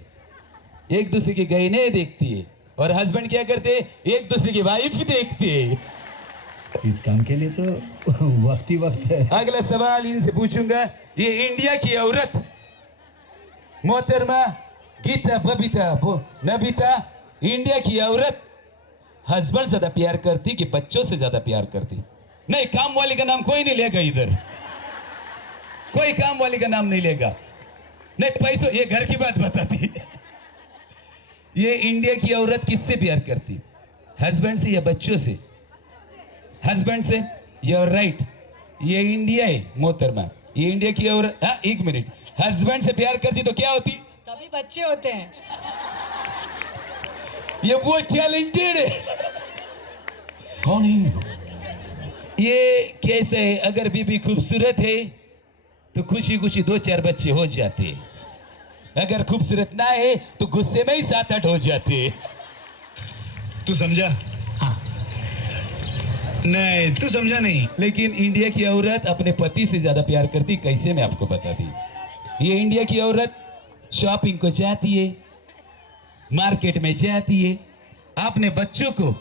एक दूसरे के गहने देखती है, और हस्बैंड क्या करते हैं, एक दूसरे की वाइफ देखते हैं। इस काम के लिए तो वक्त ही वक्त है। अगला सवाल इनसे पूछूंगा, ये इंडिया की औरत मोहतरमा गीता बबीता नबीता, इंडिया की औरत हस्बैंड ज्यादा प्यार करती कि बच्चों से ज्यादा प्यार करती? नहीं, काम वाली का नाम कोई नहीं लेगा इधर, कोई काम वाली का नाम नहीं लेगा। नहीं पैसों, ये घर की बात बताती। ये इंडिया की औरत किससे प्यार करती, हस्बैंड से या बच्चों से? हस्बैंड से। यूर राइट, ये इंडिया है मोहतरमा, ये इंडिया की औरत। हाँ, एक मिनट, हस्बैंड से प्यार करती तो क्या होती? तभी बच्चे होते हैं। ये वो टैलेंटेड है। कौन है? ये कैसे है, अगर बीबी खूबसूरत है तो खुशी खुशी 2-4 बच्चे हो जाते हैं, अगर खूबसूरत ना है तो गुस्से में ही 7-8 हो जाते हैं। तू समझा? हाँ। नहीं तू समझा नहीं। लेकिन इंडिया की औरत अपने पति से ज्यादा प्यार करती, कैसे मैं आपको बताती। ये इंडिया की औरत शॉपिंग को जाती है, मार्केट में जाती है, अपने बच्चों को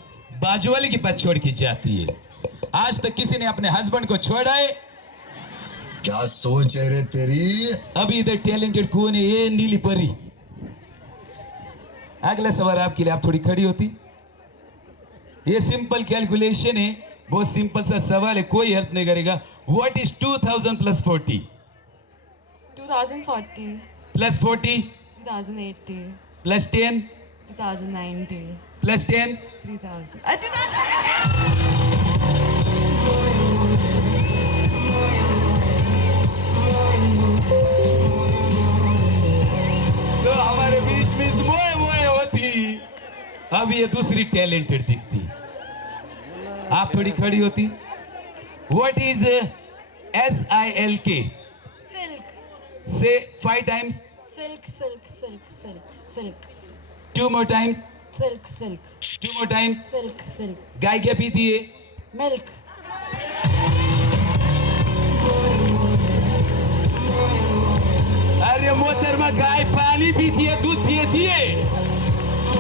बाजू वाले के पास छोड़ के जाती है। आज तक किसी ने अपने हस्बैंड को छोड़ा है? क्या सोच है रे तेरी? अभी इधर टैलेंटेड कौन है? ये नीली परी। अगला सवाल आपके लिए, आप थोड़ी खड़ी होती। ये सिंपल कैलकुलेशन है, बहुत सिंपल सा सवाल है, कोई हेल्प नहीं करेगा। What is 2000 + 40? 2040, + 40 2080, + 10 2090, + 10 3000। तो हमारे बीच में मोए होती। अब ये दूसरी टैलेंटेड दिखती। आप थोड़ी खड़ी होती। What is SILK? Silk, से 5 times, silk, silk, silk, silk, silk, 2 more times, silk, silk, 2 more times। silk, silk, गाय क्या पीती है? milk, अरे मोहतरमा, गाय पानी पीती है, दूध पीती है।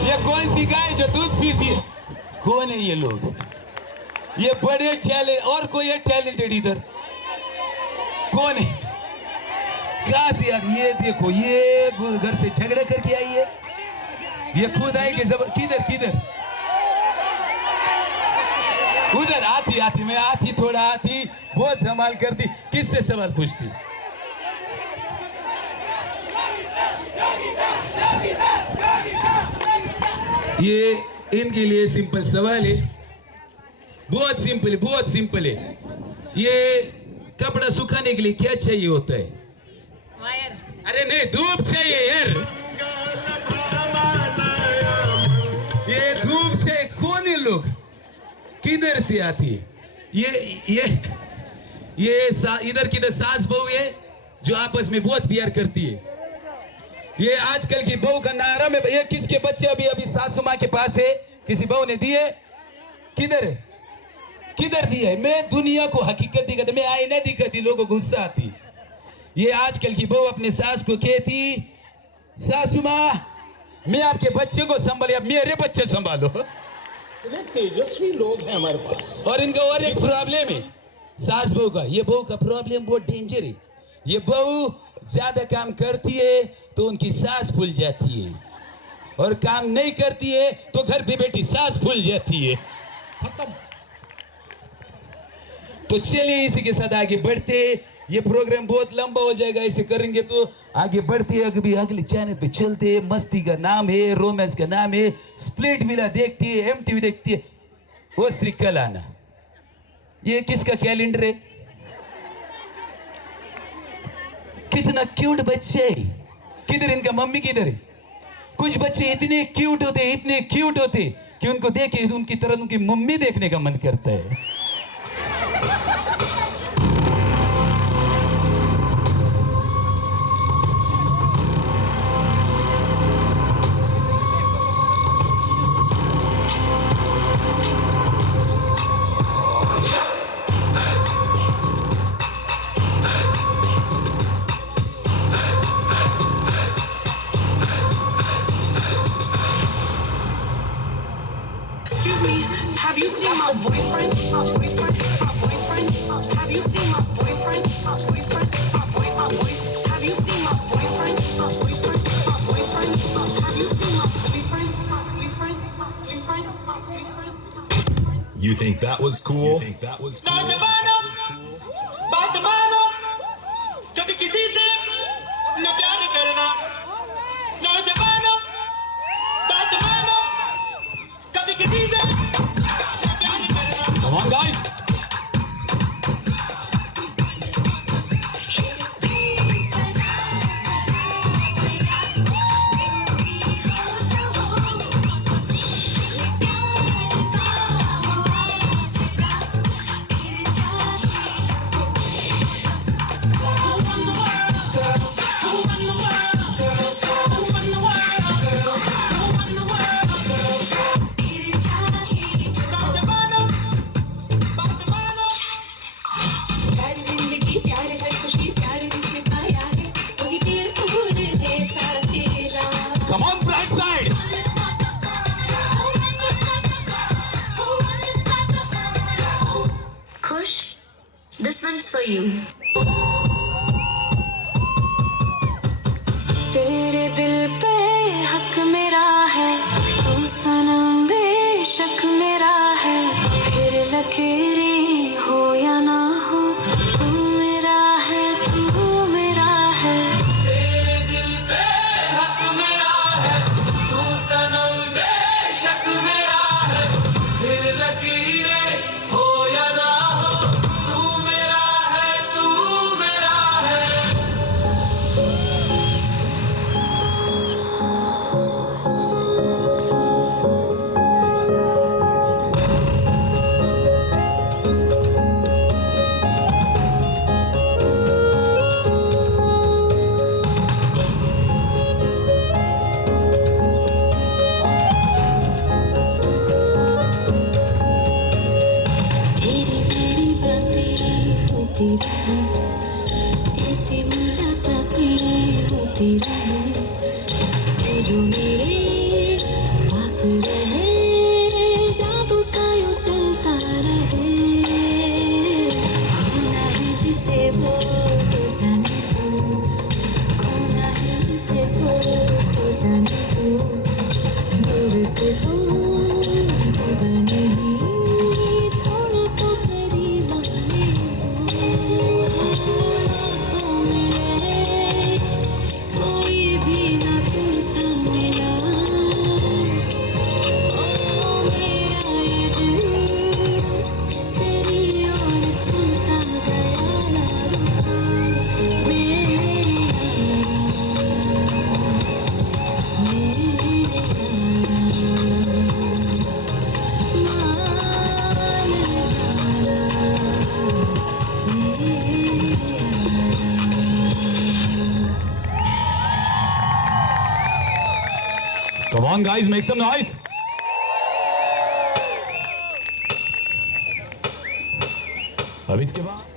ये कौन सी गाय जो दूध पीती है? कौन है ये लोग? ये बड़े टैलेंट। और कोई है टैलेंटेड इधर? कौन है? कहाँ से यार? ये देखो, ये घर से झगड़ा करके आई है, ये खुद आई कि जबर किधर किधर उधर आती मैं आती थोड़ा आती बहुत संभाल करती किससे सवाल पूछती ये इनके लिए सिंपल सवाल है बहुत सिंपल है ये कपड़ा सुखाने के लिए क्या चाहिए होता है वायर अरे नहीं धूप चाहिए यार ये धूप से कौन है लोग किधर से आती है ये इधर किधर सास बहू है जो आपस में बहुत प्यार करती है ये आजकल की बहू का नारा में ये किसके बच्चे अभी सासू माँ के पास है किसी बहू ने दिए किधर दिए मैं दुनिया को हकीकत दिखाती मैं आईना दिखाती लोगों को गुस्सा आती ये आजकल की बहू अपने सास को कहती सासू माँ मैं आपके बच्चे को संभाले अब मेरे बच्चे संभालो तेजस्वी लोग हैं हमारे पास और इनका और एक प्रॉब्लम है सास बहू का ये बहू का प्रॉब्लम बहुत डेंजर है ये बहू ज्यादा काम करती है तो उनकी सास भूल जाती है और काम नहीं करती है तो घर पे बैठी सास भूल जाती है खत्म तो चलिए इसी के साथ आगे बढ़ते ये प्रोग्राम बहुत लंबा हो जाएगा ऐसे करेंगे तो आगे बढ़ते अभी अगले चैनल पे चलते मस्ती का नाम है रोमांस का नाम है स्प्लिट विला देखती है MTV देखती है वो श्री कलाना ये किसका कैलेंडर है कितना क्यूट बच्चे है किधर इनका मम्मी किधर है कुछ बच्चे इतने क्यूट होते कि उनको देखे उनकी तरह उनकी मम्मी देखने का मन करता है Excuse me, have you seen my boyfriend? My boyfriend? My boyfriend? Have you seen my boyfriend? My boyfriend? My boyfriend? Have you seen my boyfriend? My boyfriend? My boyfriend? Have you seen my boyfriend? My boyfriend? My boyfriend? My boyfriend? You think that was cool? कभी किसी से न प्यार करना नौजवानों बात मानो कभी किसी से न प्यार करना Come on guys Come on, bright side. खुश दिस one's for you तेरे दिल पे हक मेरा है तू सनम बेशक मेरा है फिर लकीरी हो या ना हो तू मेरा है तेरे दिल पे हक मेरा है तू सनम बेशक मेरा है फिर लकीरें हो या ना हो तू मेरा है होती रहे ऐसी मुलाकातें होती रहे तू जो मेरे पास रहे जादू सा यूं चलता रहे खोना है जिसे वो खो जाने को खोना है जिसे वो खो जाने को Come on guys, make some noise. अब इसके बाद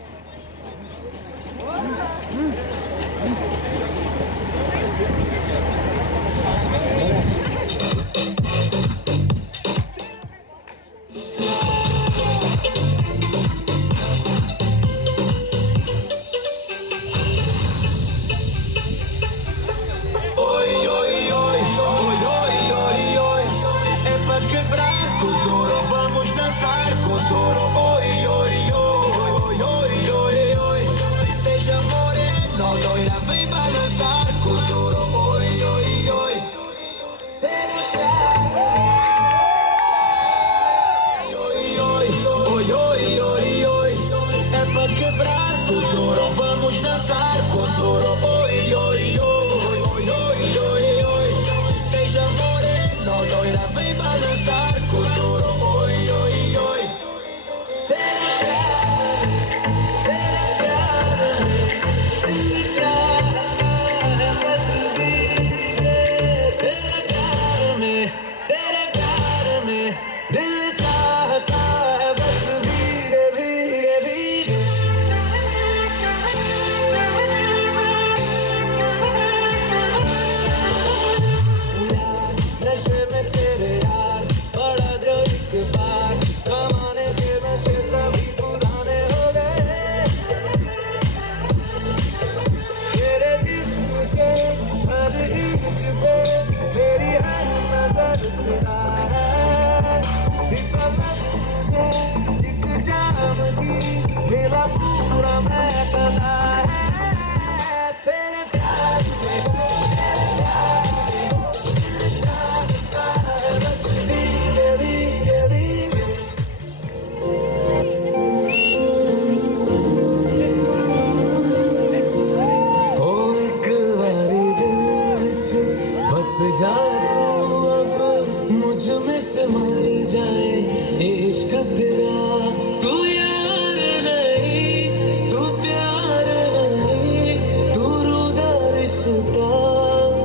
बस जा तू अब मुझ में से मर जाए इश्क तेरा तू यार नहीं तू प्यार नहीं तू रुदा रिश्ता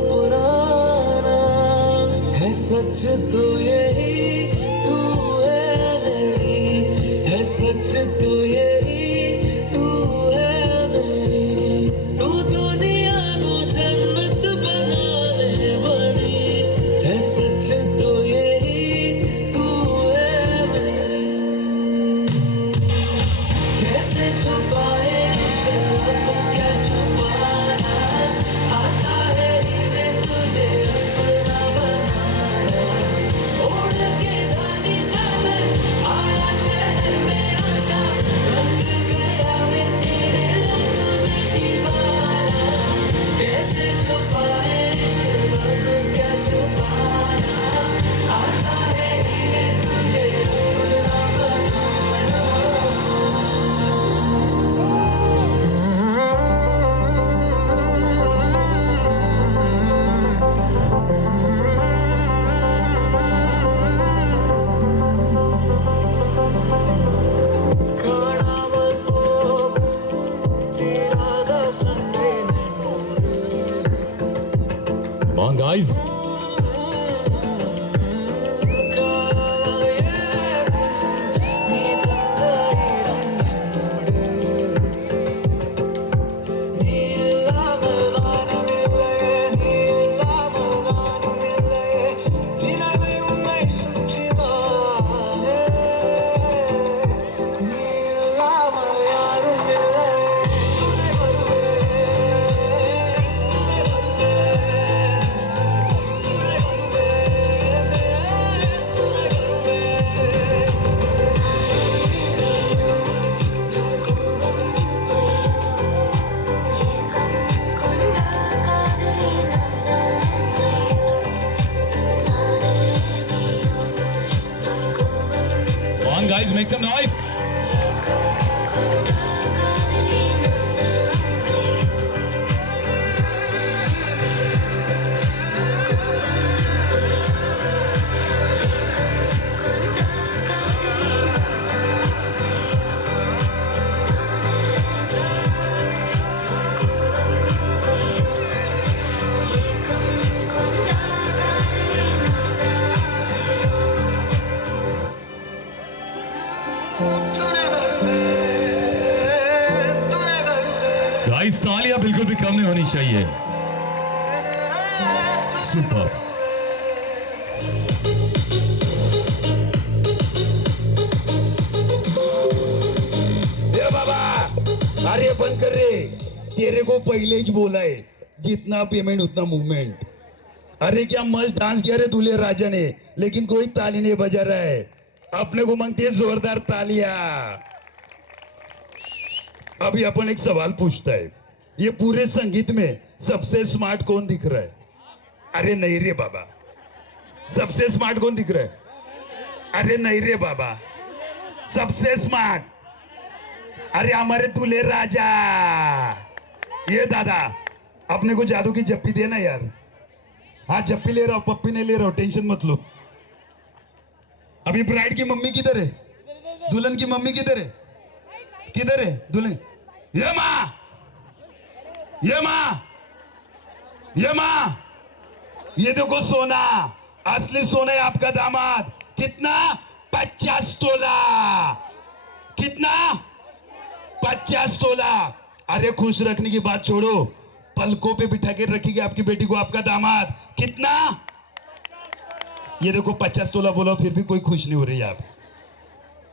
पुराना है सच तो यही तू है मेरी है सच तो यही तू है मेरी तू दुनिया नु जन्नत बनाने बनी है सच तो यही तू है मेरी कैसे छुपाए इश्क अब क्या छुपाना आता है इन्हें तुझे अपना बनाना ओढ़ के दानी चादर आया शहर में आजा रंग गया मैं तेरे रंग में दीवाना कैसे छुपाए इश्क अब क्या छुपाना आता है इन्हें तुझे अपना बनाना കാണാമൽ പോകും തീരാത Sunday Come on guys. Guys तालियां बिल्कुल भी कम नहीं होनी चाहिए। सुपर। ये बाबा, अरे बंद कर रे, तेरे को पहले ही बोला है जितना पेमेंट उतना मूवमेंट। अरे क्या मस्त डांस किया रे दूल्हे राजा ने, लेकिन कोई ताली नहीं बजा रहा है। अपने को मांगती है जोरदार तालियां। अभी अपन एक सवाल पूछता है, ये पूरे संगीत में सबसे स्मार्ट कौन दिख रहा है? अरे नहीं रे बाबा, सबसे स्मार्ट कौन दिख रहा है? अरे नहीं रे बाबा, सबसे स्मार्ट, अरे हमारे दूल्हे राजा। ये दादा, अपने को जादू की जप्पी देना यार। हाँ जप्पी ले रहा हूं, पप्पी नहीं ले रहा हूं, टेंशन मत लो। अभी ब्राइड की मम्मी किधर है? दुल्हन की मम्मी किधर है? किधर है दुल्हन? ये माँ, ये माँ, ये माँ, ये देखो सोना, असली सोना है आपका दामाद। कितना? 50 तोला। कितना? 50 तोला। अरे खुश रखने की बात छोड़ो, पलकों पे बिठा के रखेगी आपकी बेटी को आपका दामाद। कितना? ये देखो 50 तोला बोला, फिर भी कोई खुश नहीं हो रही आप।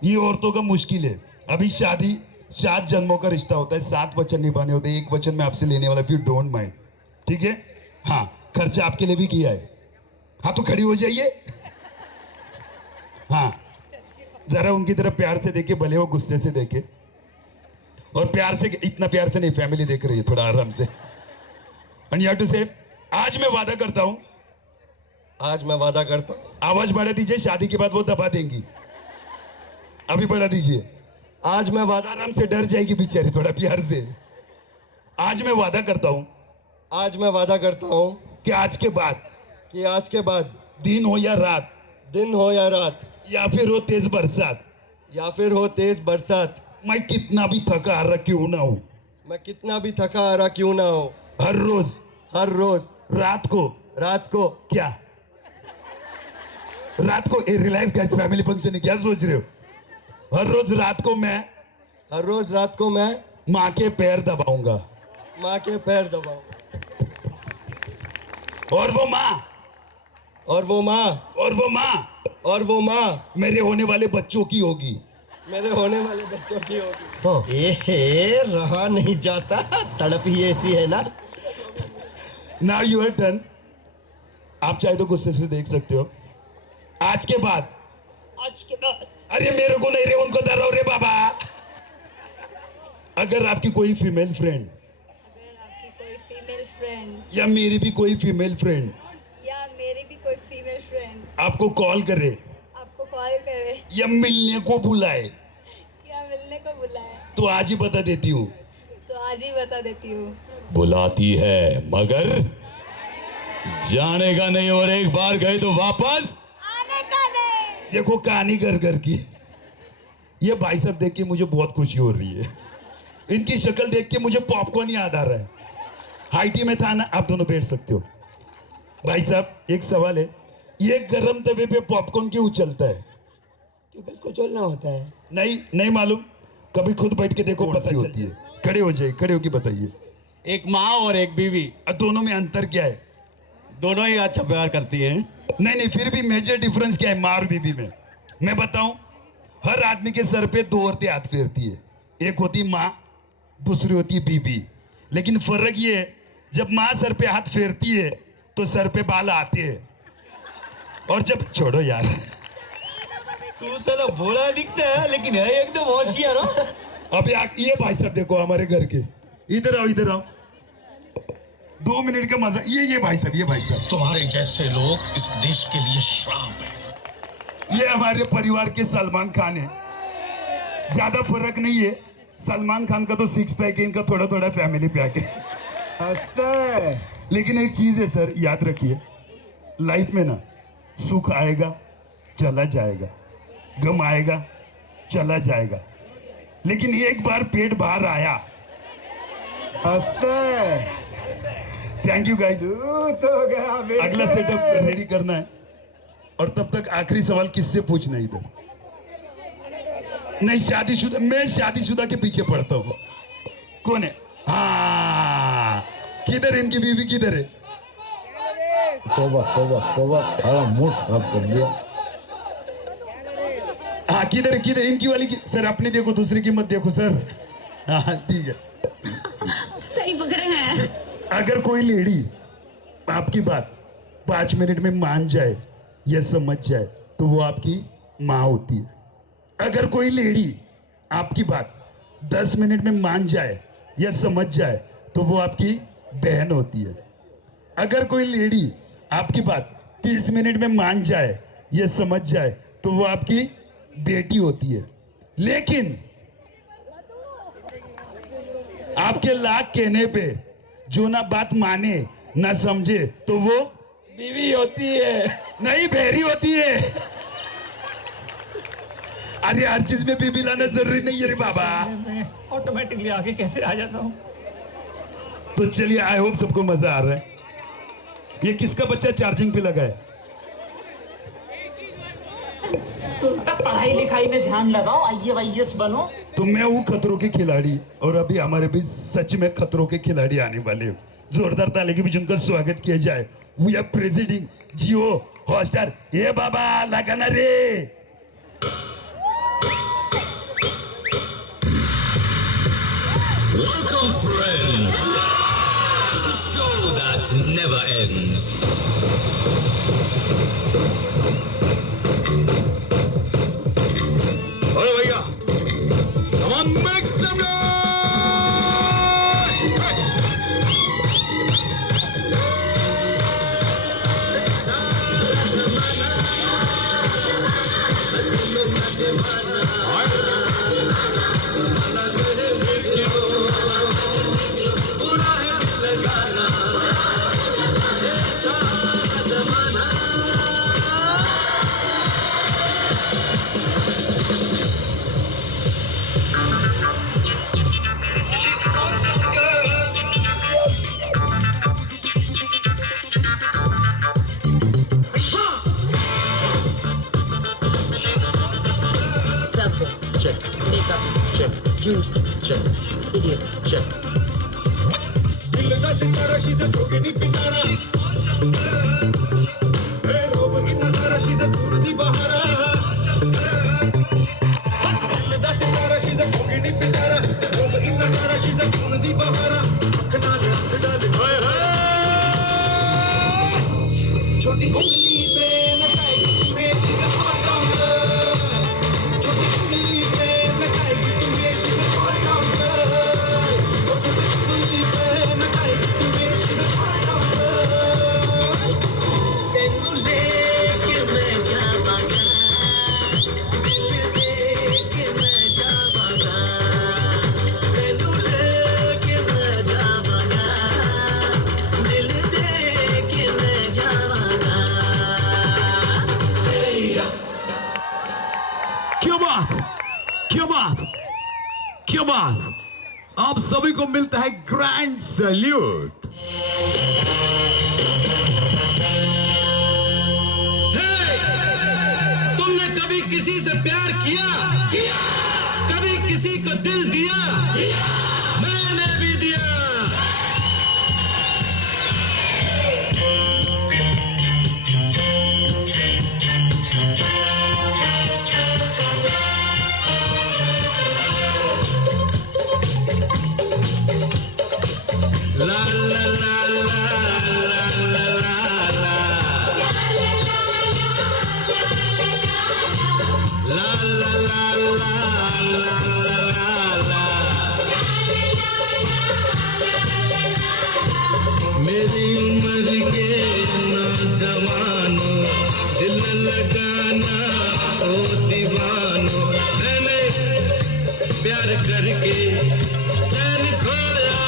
ये औरतों का मुश्किल है। अभी शादी 7 जन्मों का रिश्ता होता है, 7 वचन निभाने होते हैं। एक वचन मैं आपसे लेने वाला, इफ यू डोंट माइंड, ठीक है? हाँ, खर्चा आपके लिए भी किया है। हाँ तो खड़ी हो जाइए। हाँ, जरा उनकी तरफ प्यार से देखे, भले वो गुस्से से देखे। और प्यार से, इतना प्यार से नहीं, फैमिली देख रही है, थोड़ा आराम से। एंड यू हैव टू से, आज मैं वादा करता हूं, आज मैं वादा करता हूं। आवाज बढ़ा दीजिए, शादी के बाद वो दबा देंगी। अभी बढ़ा दीजिए। आज मैं वादा, आराम से, डर जाएगी बेचारी, थोड़ा प्यार से। आज मैं वादा करता हूं, आज मैं वादा करता हूं कि आज के बाद, कि आज के बाद, दिन हो या रात, दिन हो या रात, या फिर हो तेज बरसात, या फिर हो तेज बरसात, मैं कितना भी थका हारा क्यों ना हूं, मैं कितना भी थका हारा क्यों ना हो, हर रोज रात को क्या, रात को रिलायंस गैस फैमिली फंक्शन है, क्या सोच रहे हो? हर रोज रात को मैं माँ के पैर दबाऊंगा, माँ के पैर दबाऊं। और वो माँ मेरे होने वाले बच्चों की होगी, मेरे होने वाले बच्चों की होगी। रहा नहीं जाता, तड़प ही ऐसी है ना। Now your turn. आप चाहे तो गुस्से से देख सकते हो। आज के बाद, अरे मेरे को नहीं रे, उनको डराओ रे बाबा। अगर आपकी कोई फीमेल फ्रेंड, या मेरी भी कोई फीमेल फ्रेंड आपको कॉल करे, या मिलने को बुलाए, तो आज ही बता देती हूँ, बुलाती है मगर जाने का नहीं, और एक बार गए तो वापस आने का नहीं। देखो कहानी घर घर की। ये भाई साहब देख के मुझे बहुत खुशी हो रही है, इनकी शक्ल देख के मुझे पॉपकॉर्न याद आ रहा है। हाईटी में था ना, आप दोनों बैठ सकते हो। भाई साहब एक सवाल है, ये गरम तवे पे पॉपकॉर्न क्यों उछलता है? क्योंकि इसको चलना होता है। नहीं मालूम, कभी खुद बैठ के देखो, पता होती है। खड़े हो जाइए, खड़े होके बताइए। एक माँ और एक बीवी, दोनों में अंतर क्या है? दोनों ही अच्छा प्यार करती हैं। नहीं, फिर भी मेजर डिफरेंस क्या है माँ और बीवी में? मैं बताऊं, हर आदमी के सर पे 2 औरतें हाथ फेरती है, एक होती माँ, दूसरी होती है बीवी। लेकिन फर्क ये है, जब माँ सर पे हाथ फेरती है तो सर पे बाल आते हैं, और जब, छोड़ो यार, तू साला भोला दिखता है लेकिन है एकदम होशियार। अभी ये भाई साहब देखो हमारे घर के, इधर आओ 2 मिनट का मजा। ये भाई साहब तुम्हारे जैसे लोग इस देश के लिए श्राप है। ये हमारे परिवार के सलमान खान है। ज्यादा फर्क नहीं है, सलमान खान का तो 6 पैक है, इनका थोड़ा थोड़ा फैमिली पैक है। लेकिन एक चीज है सर, याद रखिए, लाइफ में ना सुख आएगा चला जाएगा, गम आएगा चला जाएगा, लेकिन एक बार पेट बाहर आया, थैंक यू गाइस। अगला सेटअप रेडी करना है, और तब तक आखिरी सवाल किससे पूछना है इधर? नहीं, शादीशुदा, मैं शादीशुदा के पीछे पड़ता हूँ। कौन है? हाँ, किधर इनकी बीवी किधर है? तोबा तोबा तोबा, थारा मूड खराब कर दिया। हाँ किधर किधर इनकी वाली की? सर अपनी देखो, दूसरी की मत देखो सर। हाँ ठीक है। सही पकड़े हैं। अगर कोई लेडी आपकी बात 5 मिनट में मान जाए या समझ जाए तो वो आपकी माँ होती है। अगर कोई लेडी आपकी बात 10 मिनट में मान जाए या समझ जाए तो वो आपकी बहन होती है। अगर कोई लेडी आपकी बात 30 मिनट में मान जाए या समझ जाए तो वो आपकी बेटी होती है। लेकिन आपके लाख कहने पे जो ना बात माने ना समझे तो वो बीवी होती है, नहीं बहरी होती है। अरे हर चीज में बीबी लाना जरूरी नहीं है रे बाबा। मैं ऑटोमेटिकली आगे कैसे आ जाता हूँ? तो चलिए, आई होप सबको मजा आ रहा है। ये किसका बच्चा चार्जिंग पे लगा है? पढ़ाई लिखाई में ध्यान लगाओ, IAS बनो। तो मैं हूँ खतरों के खिलाड़ी और अभी हमारे भी सच में खतरों के खिलाड़ी आने वाले हैं। जोरदार ताली के बीच उनका स्वागत किया जाए। We are presiding Jio Hotstar. ये बाबा लगाना रे। Welcome, friends, to the show that never ends. अरे भैया, come on, make some noise! Check. Makeup. Check. Juice. Check. Idiot. Check. दिल दा सितारा शीदा चोके नी पिटारा ए रोब की नजारा शीदा चूर दी बहारा दिल दा सितारा शीदा चोके नी पिटारा रोब की नजारा शीदा चूर दी बहारा अख नाल अख डाले हाय हाय छोटी उंगली पे नचाएगी तुम्हें शीदा हॉट साउंड छोटी उंगली पे नचाएगी तुम्हें शीदा हॉट साउंड छोटी उंगली पे नचाएगी तुम्हें शीदा हॉट साउंड तेनू लेके मैं जावांगा दिल दे के मैं जावांगा तेनू लेके मैं जावांगा दिल दे के मैं जावांगा क्या बात, क्या बात, क्या बात। आप सभी को मिलता है ग्रैंड सैल्यूट। तुमने कभी किसी से प्यार किया? कभी किसी को दिल दिया? मैंने भी दिया। ला ला ला ला ला ला ला ला ला मेरी उम्र के नौजवानों दिल लगाना ओ दीवानों मैंने प्यार करके चैन खोया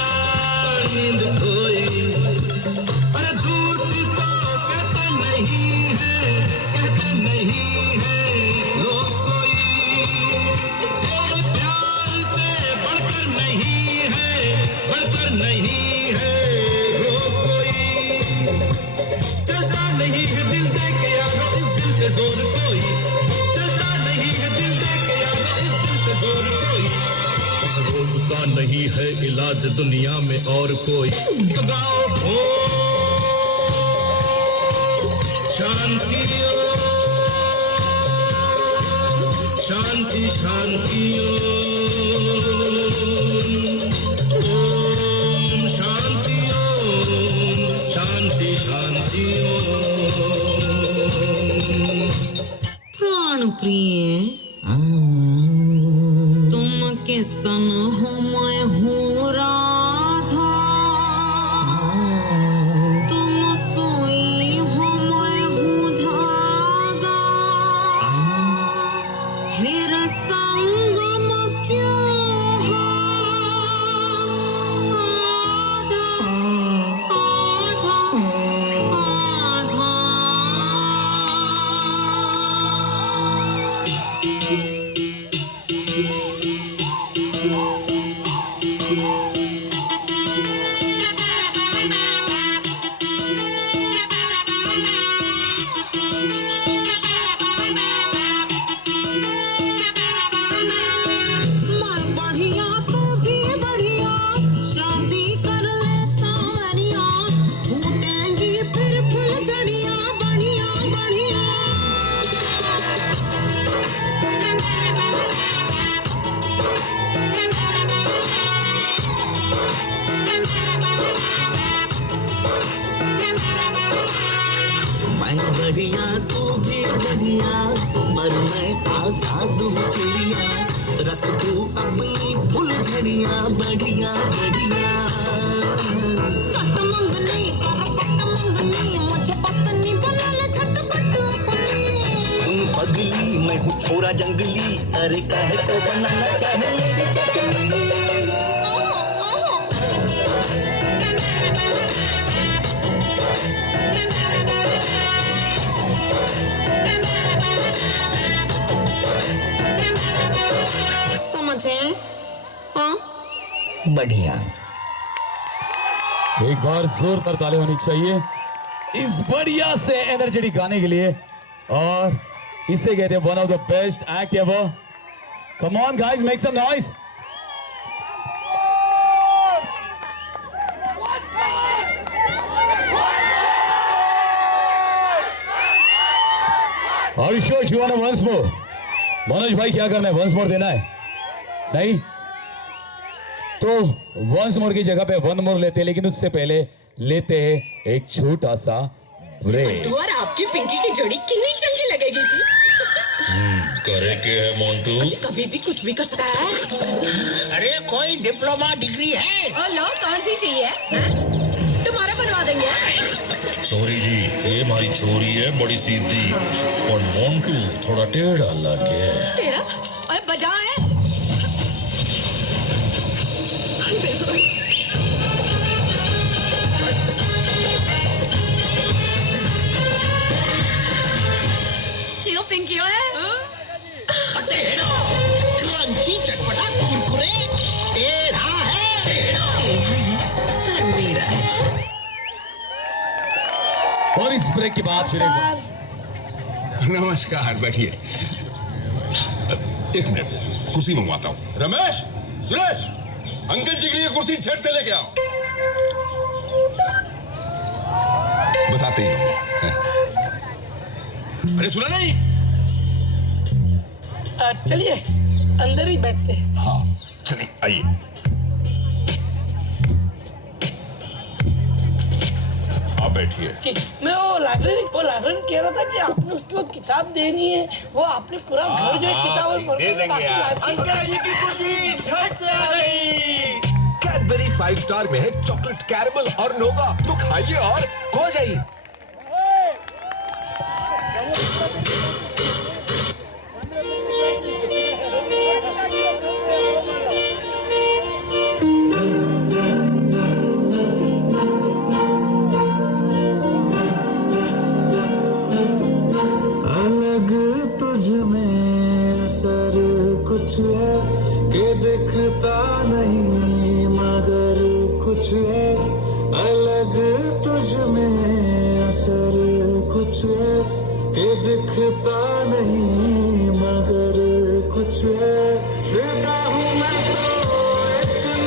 नींद खोई अरे झूठ तो कहते नहीं है रो कोई ये प्यार से बढ़कर नहीं है रो कोई चलता नहीं है दिल दे के यारो इस दिल पे जोर कोई चलता नहीं है दिल दे के यारो इस दिल पे जोर कोई इस रोड का नहीं है इलाज दुनिया में और कोई। तो गाओ ओम शांति शांति शांति ओम शांति शांति शांति प्राण प्रिय तुम के सन हो मैं हूँ राधा, तुम सोई हो मैं हूँ धागा, फिर संगम क्यों हो आधा आधा आधा। मैं बढ़िया तू भी बढ़िया, शादी कर ले सावरिया, फूटेंगी फिर फुलझड़िया बढ़िया बढ़िया। मैं बढ़िया तू भी बढ़िया, पर मैं आजाद हूँ चिड़िया, रख दूँ अपनी फुलझड़िया बढ़िया बढ़िया। चट मंगनी कर पट मंगनी, मुझे पत्नी बना ले झटपट अपनी। पगली मैं हूँ छोरा जंगली, अरे काहे को बनाना चाहे मेरी चटनी। समझे? हाँ बढ़िया। एक बार जोरदार ताली होनी चाहिए इस बढ़िया से एनर्जेटिक गाने के लिए, और इसे कहते हैं one of the best act ever. Come on guys, make some noise. Are you sure you want once more? Manoj भाई क्या करना है? वंस मोर देना है? नहीं तो वंस मोर की जगह पे वन मोर लेते हैं, लेकिन उससे पहले लेते हैं एक छोटा सा ब्रेक। और आपकी पिंकी की जोड़ी कितनी चंगी लगेगी थी। करे के है मोन्टू? कभी भी कुछ भी कर सकता है। अरे कोई डिप्लोमा डिग्री है? और लो कौन सी चाहिए? तुम्हारा बनवा देंगे। सॉरी जी, ये हमारी छोरी है बड़ी सीधी, और मोन्टू थोड़ा टेढ़ा लगे। टेढ़ा? अरे बजाए। क्यों पिंकी है? क्रंची चटपटा कुरकुरे टेढ़ा है। तनवीर है। और इस ब्रेक के बाद फिर एक बार नमस्कार, बैठिए। एक मिनट, कुर्सी मंगवाता हूँ। रमेश, सुरेश, अंकल जी के लिए कुर्सी झट से लेके आओ। बस आते ही हैं। अरे सुना नहीं? चलिए अंदर ही बैठते हैं। हाँ चलिए, आइए। आप बैठिए। ठीक, मैं वो लाइब्रेरी कह रहा था कि आपने उसकी वो किताब देनी है, वो आपने पूरा घर जो है किताब दे देंगे यार। अंकल जी की कुर्सी झट से आ गई। कैडबरी 5 स्टार में है चॉकलेट, कैरमल और नोगा, तो खाइए और खो जाइए। अलग तुझ में असर कुछ है कि दिखता नहीं मगर कुछ है। अलग तुझ में असर कुछ है कि दिखता नहीं मगर कुछ है। फिदा हूँ मैं तो एक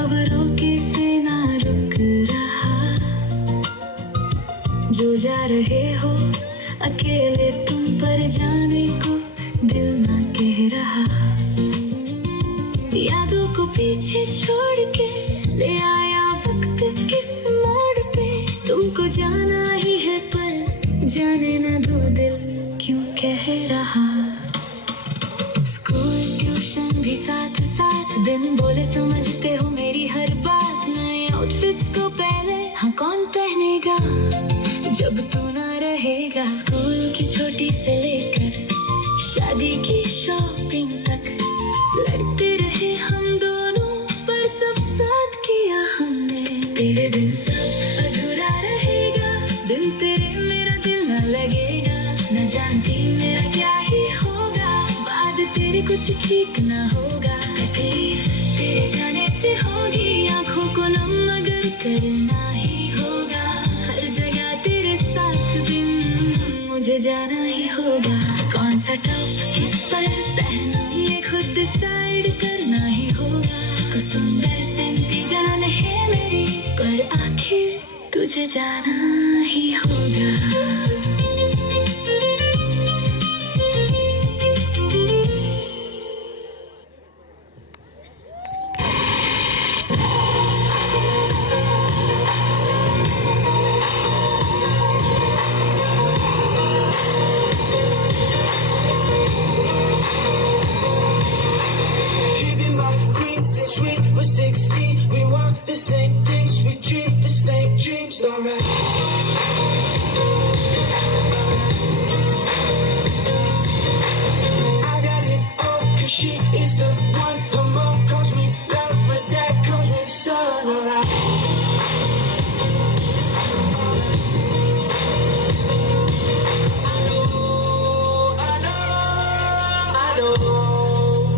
अब रोके से ना रुक रहा, जो जा रहे हो अकेले तुम पर जाने को दिल ना कह रहा, यादों को पीछे छोड़ के ले आया वक्त किस मोड़ पे, तुमको जाना ही है पर जाने ना दो दिल क्यों कह रहा। स्कूल ट्यूशन भी साथ साथ, दिन बोले समझते हो मेरी हर बात, नए आउटफिट्स को पहले हाँ कौन पहनेगा जब तू ना रहेगा। स्कूल की छोटी से लेकर शादी की शॉपिंग तक, लड़ते रहे हम दोनों पर सब साथ किया हमने, तेरे बिन सब अधूरा रहेगा, बिन तेरे मेरा दिल ना लगेगा, न जानती मेरा क्या ही होगा, बाद तेरे कुछ ठीक ना होगा, तकलीफ तेरे जाने से होगी, आंखों को नम मगर करना ही होगा, हर जगह तेरे साथ बिन मुझे जाना ही होगा। कौन सा टॉप किस पर पहनूं ये खुद डिसाइड करना ही होगा, तो सुंदर सिंधी जान है मेरी, पर आखिर तुझे जाना ही होगा। She been my queen since we were 16. We want the same things, we dream the same dreams, alright. I got it all, cause she is the one. Her mom calls me love, but dad calls me son, alright. I know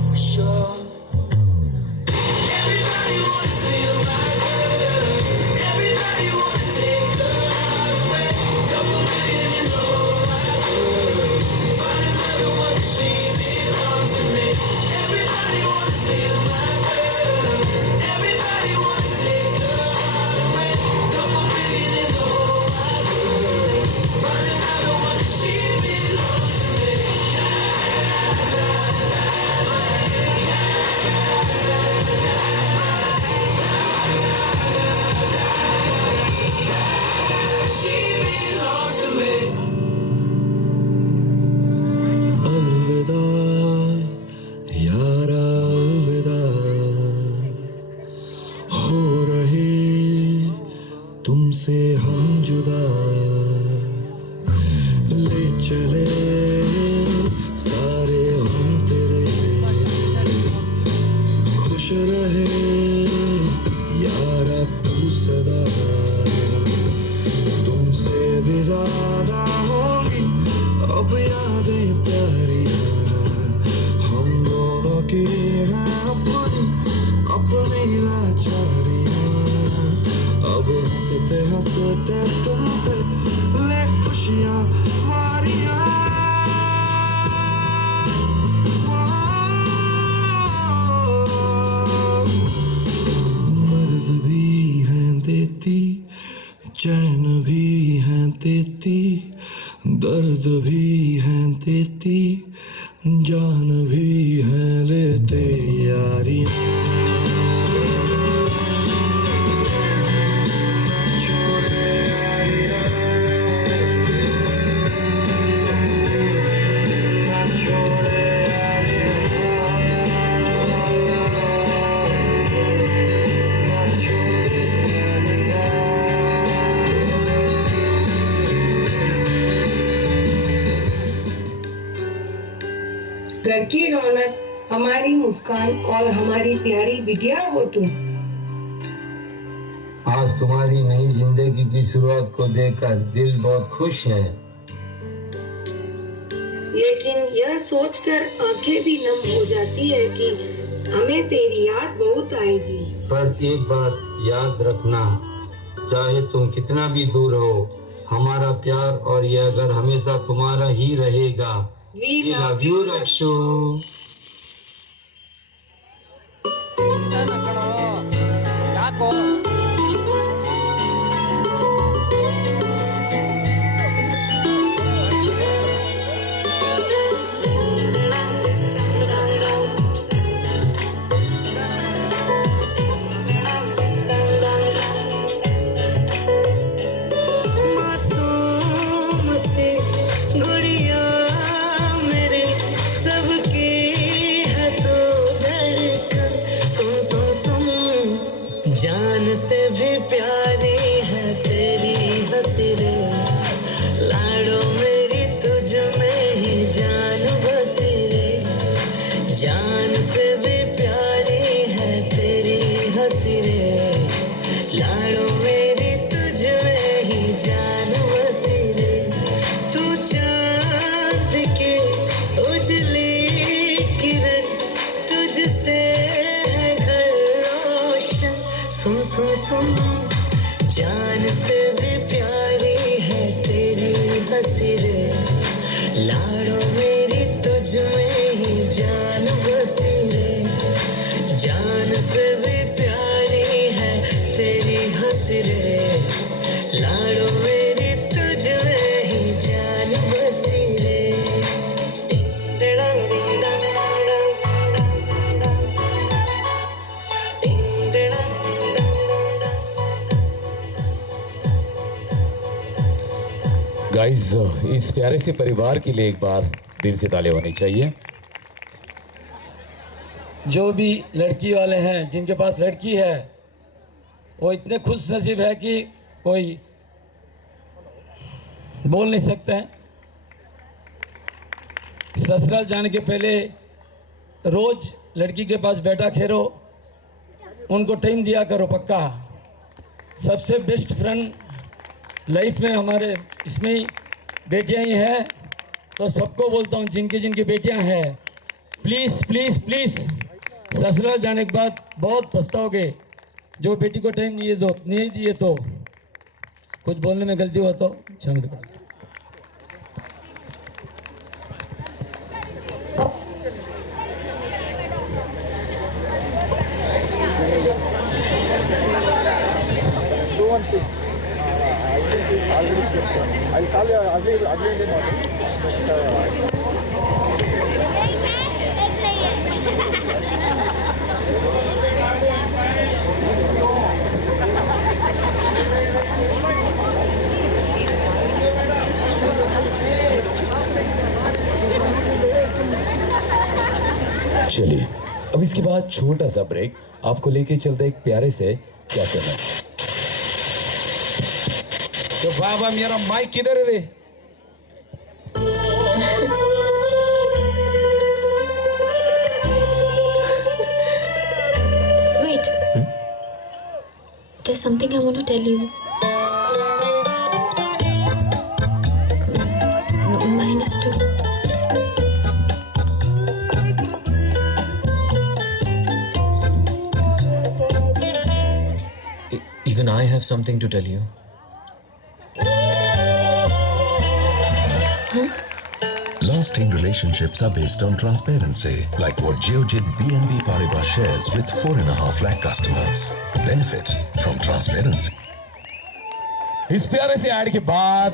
for sure. Everybody wanna steal my girl. Everybody wanna take her away. Couple million in the whole wide world. Find another one, she belongs to me. Everybody wanna steal my girl. Everybody wanna take her away. Couple million in the whole wide world. Find another one, she belongs to me. She belongs to me. अलविदा यारा अलविदा, हो रहे तुमसे हम जुदा, ले चले सारे हम तेरे, खुश रहे यारा तू सदा, तुमसे भी ज्यादा होंगी अब यादें प्यारियां, हम दोनों की हैं अपनी अपनी लाचारियां, अब हंसते हंसते तुम पे ले खुशियां हमारियां। मर्ज भी हैं देती, चैन भी हैं देती, दर्द भी हैं देती, जान भी हैं लेते यारियां। छोड़े यारियां, ना छोड़े यारियां, ना छोड़े यारियां। घर की रौनक, हमारी मुस्कान और हमारी प्यारी बिटिया हो तुम। आज तुम्हारी नई जिंदगी की शुरुआत को देखकर दिल बहुत खुश है, लेकिन यह सोचकर आंखें भी नम हो जाती है कि हमें तेरी याद बहुत आएगी। पर एक बात याद रखना, चाहे तुम कितना भी दूर हो, हमारा प्यार और यह घर हमेशा तुम्हारा ही रहेगा। We love you, Rakshu. Guys, इस प्यारे से परिवार के लिए एक बार दिल से ताली होनी चाहिए। जो भी लड़की वाले हैं, जिनके पास लड़की है, वो इतने खुश नसीब है कि कोई बोल नहीं सकते हैं। ससुराल जाने के पहले रोज लड़की के पास बैठा खेरो, उनको टाइम दिया करो पक्का। सबसे बेस्ट फ्रेंड लाइफ में हमारे इसमें ही बेटियां ही हैं, तो सबको बोलता हूँ जिनकी जिनकी बेटियां हैं, प्लीज़ प्लीज़ प्लीज़ ससुराल जाने के बाद बहुत पछताओगे। जो बेटी को टाइम नहीं दिए तो कुछ बोलने में गलती हुआ तो क्षमा करो। चलिए, अब इसके बाद छोटा सा ब्रेक, आपको लेके चलते एक प्यारे से क्या करना। तो बाबा मेरा माइक किधर है रे? Wait. There's something I want to tell you. -2. Even I have something to tell you. Lasting relationships are based on transparency, like what Geojit BNB Paribas shares with 4.5 lakh customers. Benefit from transparency. इस प्यारे से add के बाद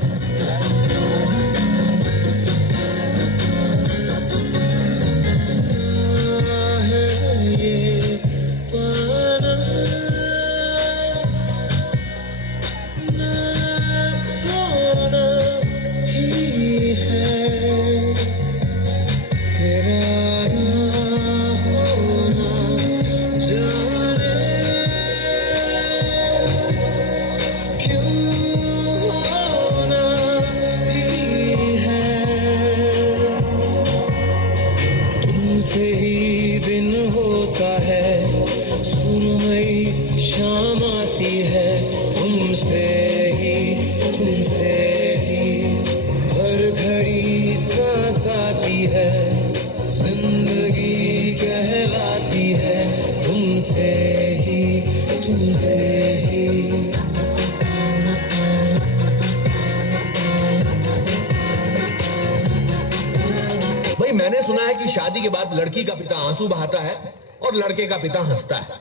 मैंने सुना है कि शादी के बाद लड़की का पिता आंसू बहाता है और लड़के का पिता हंसता है।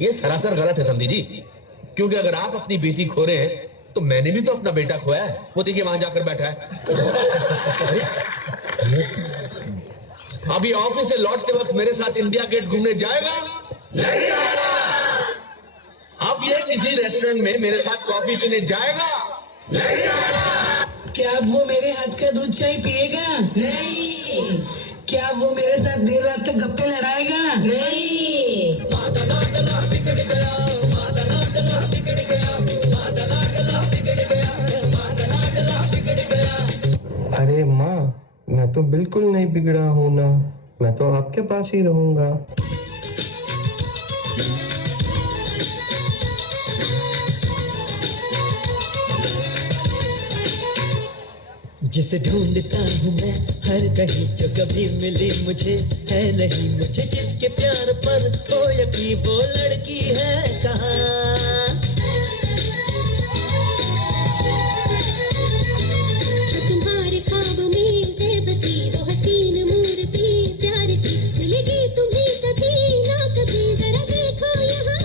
ये सरासर गलत है समझी जी, क्योंकि अगर आप अपनी बेटी खो रहे हैं तो मैंने भी तो अपना बेटा खोया है। वो देखिए वहां जाकर बैठा है। अभी ऑफिस से लौटते वक्त मेरे साथ इंडिया गेट घूमने जाएगा? नहीं जाएगा। अब ये किसी रेस्टोरेंट में मेरे साथ कॉफी पीने जाएगा? नहीं जाएगा। क्या वो मेरे हाथ का दूध चाय पिएगा? नहीं। क्या वो मेरे साथ देर रात तक गप्पे लड़ाएगा? नहीं। अरे माँ, मैं तो बिल्कुल नहीं बिगड़ा हूँ ना, मैं तो आपके पास ही रहूंगा। जिसे ढूंढता हूँ मैं हर कहीं, जो कभी मिली मुझे है नहीं, मुझे जिसके प्यार पर हो यकीन, वो लड़की है कहाँ? तुम्हारे ख्वाब में बेबसी वो हसीन मूर्ति प्यार की मिलेगी तुम्हें कभी ना कभी, जरा देखो यहाँ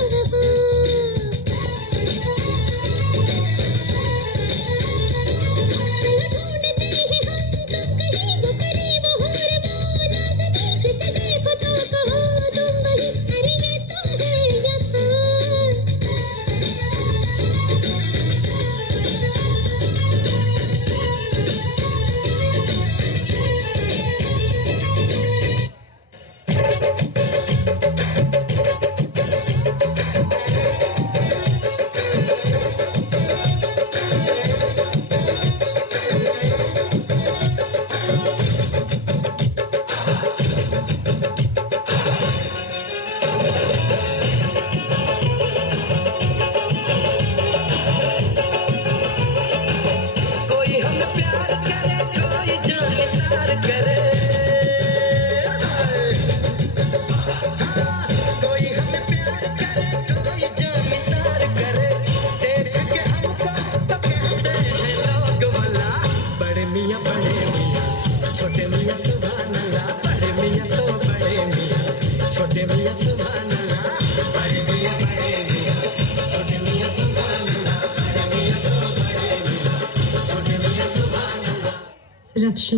रक्षु,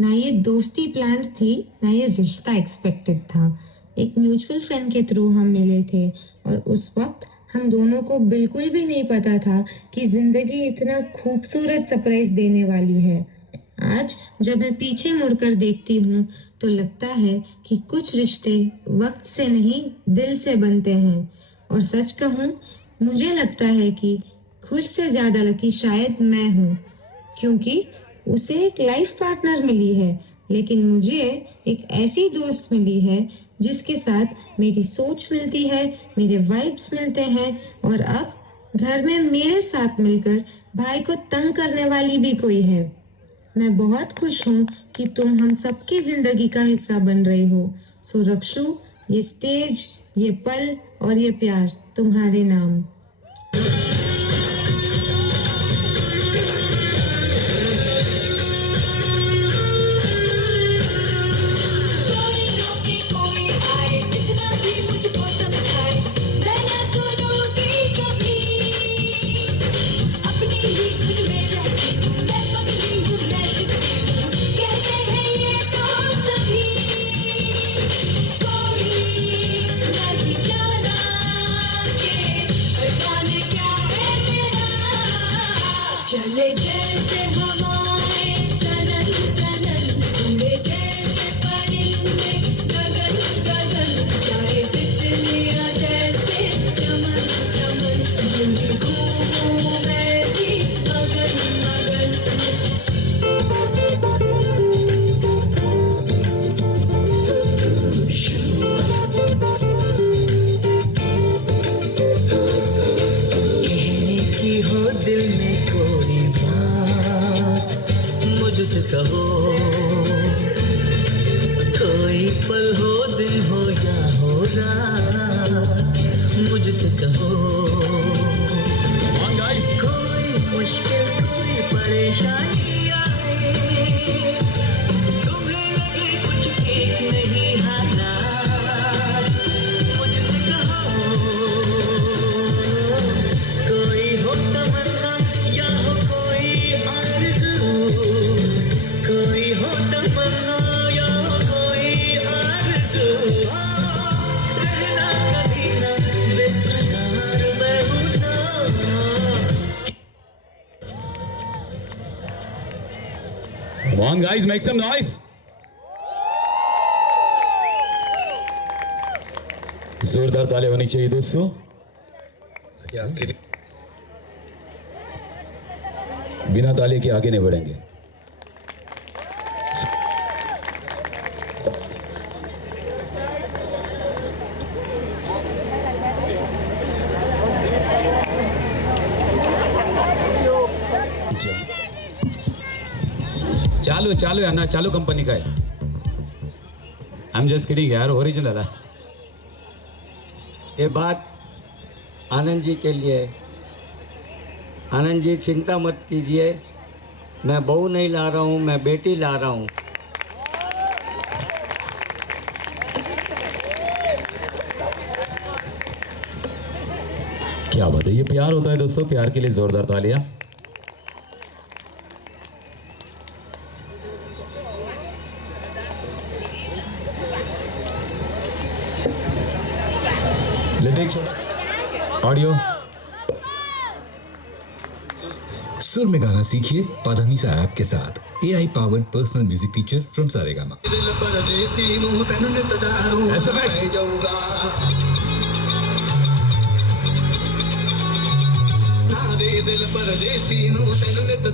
ना ये दोस्ती प्लान थी, ना ये रिश्ता एक्सपेक्टेड था। एक म्यूचुअल फ्रेंड के थ्रू हम मिले थे और उस वक्त हम दोनों को बिल्कुल भी नहीं पता था कि जिंदगी इतना खूबसूरत सरप्राइज देने वाली है। आज जब मैं पीछे मुड़कर देखती हूँ तो लगता है कि कुछ रिश्ते वक्त से नहीं दिल से बनते हैं। और सच कहूँ, मुझे लगता है कि खुद से ज़्यादा लकी शायद मैं हूँ, क्योंकि उसे एक लाइफ पार्टनर मिली है, लेकिन मुझे एक ऐसी दोस्त मिली है जिसके साथ मेरी सोच मिलती है, मेरे वाइब्स मिलते हैं और अब घर में मेरे साथ मिलकर भाई को तंग करने वाली भी कोई है। मैं बहुत खुश हूँ कि तुम हम सबकी जिंदगी का हिस्सा बन रही हो। सो रक्षु, ये स्टेज, ये पल और ये प्यार तुम्हारे नाम। चले जैसे हवाएं सनन सनन, उड़े जैसे परिंदे गगन गगन, जाए तितलियां जैसे चमन चमन, यूं घूमूं मैं भी मगन मगन। कहने की हो दिल में कोई बात मुझसे कहो, कोई पल हो दिन हो या हो रात मुझसे कहो। कोई मुश्किल कोई परेशानी आए, तुम्हें लगे कुछ ठीक नहीं हालात मुझसे कहो। कोई हो तमन्ना या हो कोई आरज़ू, कोई हो तमन्ना या हो कोई आरज़ू, रहना कभी ना बेकरार मैं हूँ ना। Come on guys, make some noise. जोरदार ताली होनी चाहिए दोस्तों। बिना ताली के आगे नहीं बढ़ेंगे। चालू चालू है ना, चालू कंपनी का है। आई एम जस्ट किडिंग यार, ओरिजिनल है। ये बात आनंद जी के लिए। आनंद जी चिंता मत कीजिए, मैं बहू नहीं ला रहा हूँ, मैं बेटी ला रहा हूँ। क्या बात है, ये प्यार होता है दोस्तों। प्यार के लिए जोरदार तालियां। ऑडियो सुर में गाना सीखिए पाधानीसा ऐप के साथ। AI powered personal music teacher from Saregama. दिल पर देसी नू तेन नित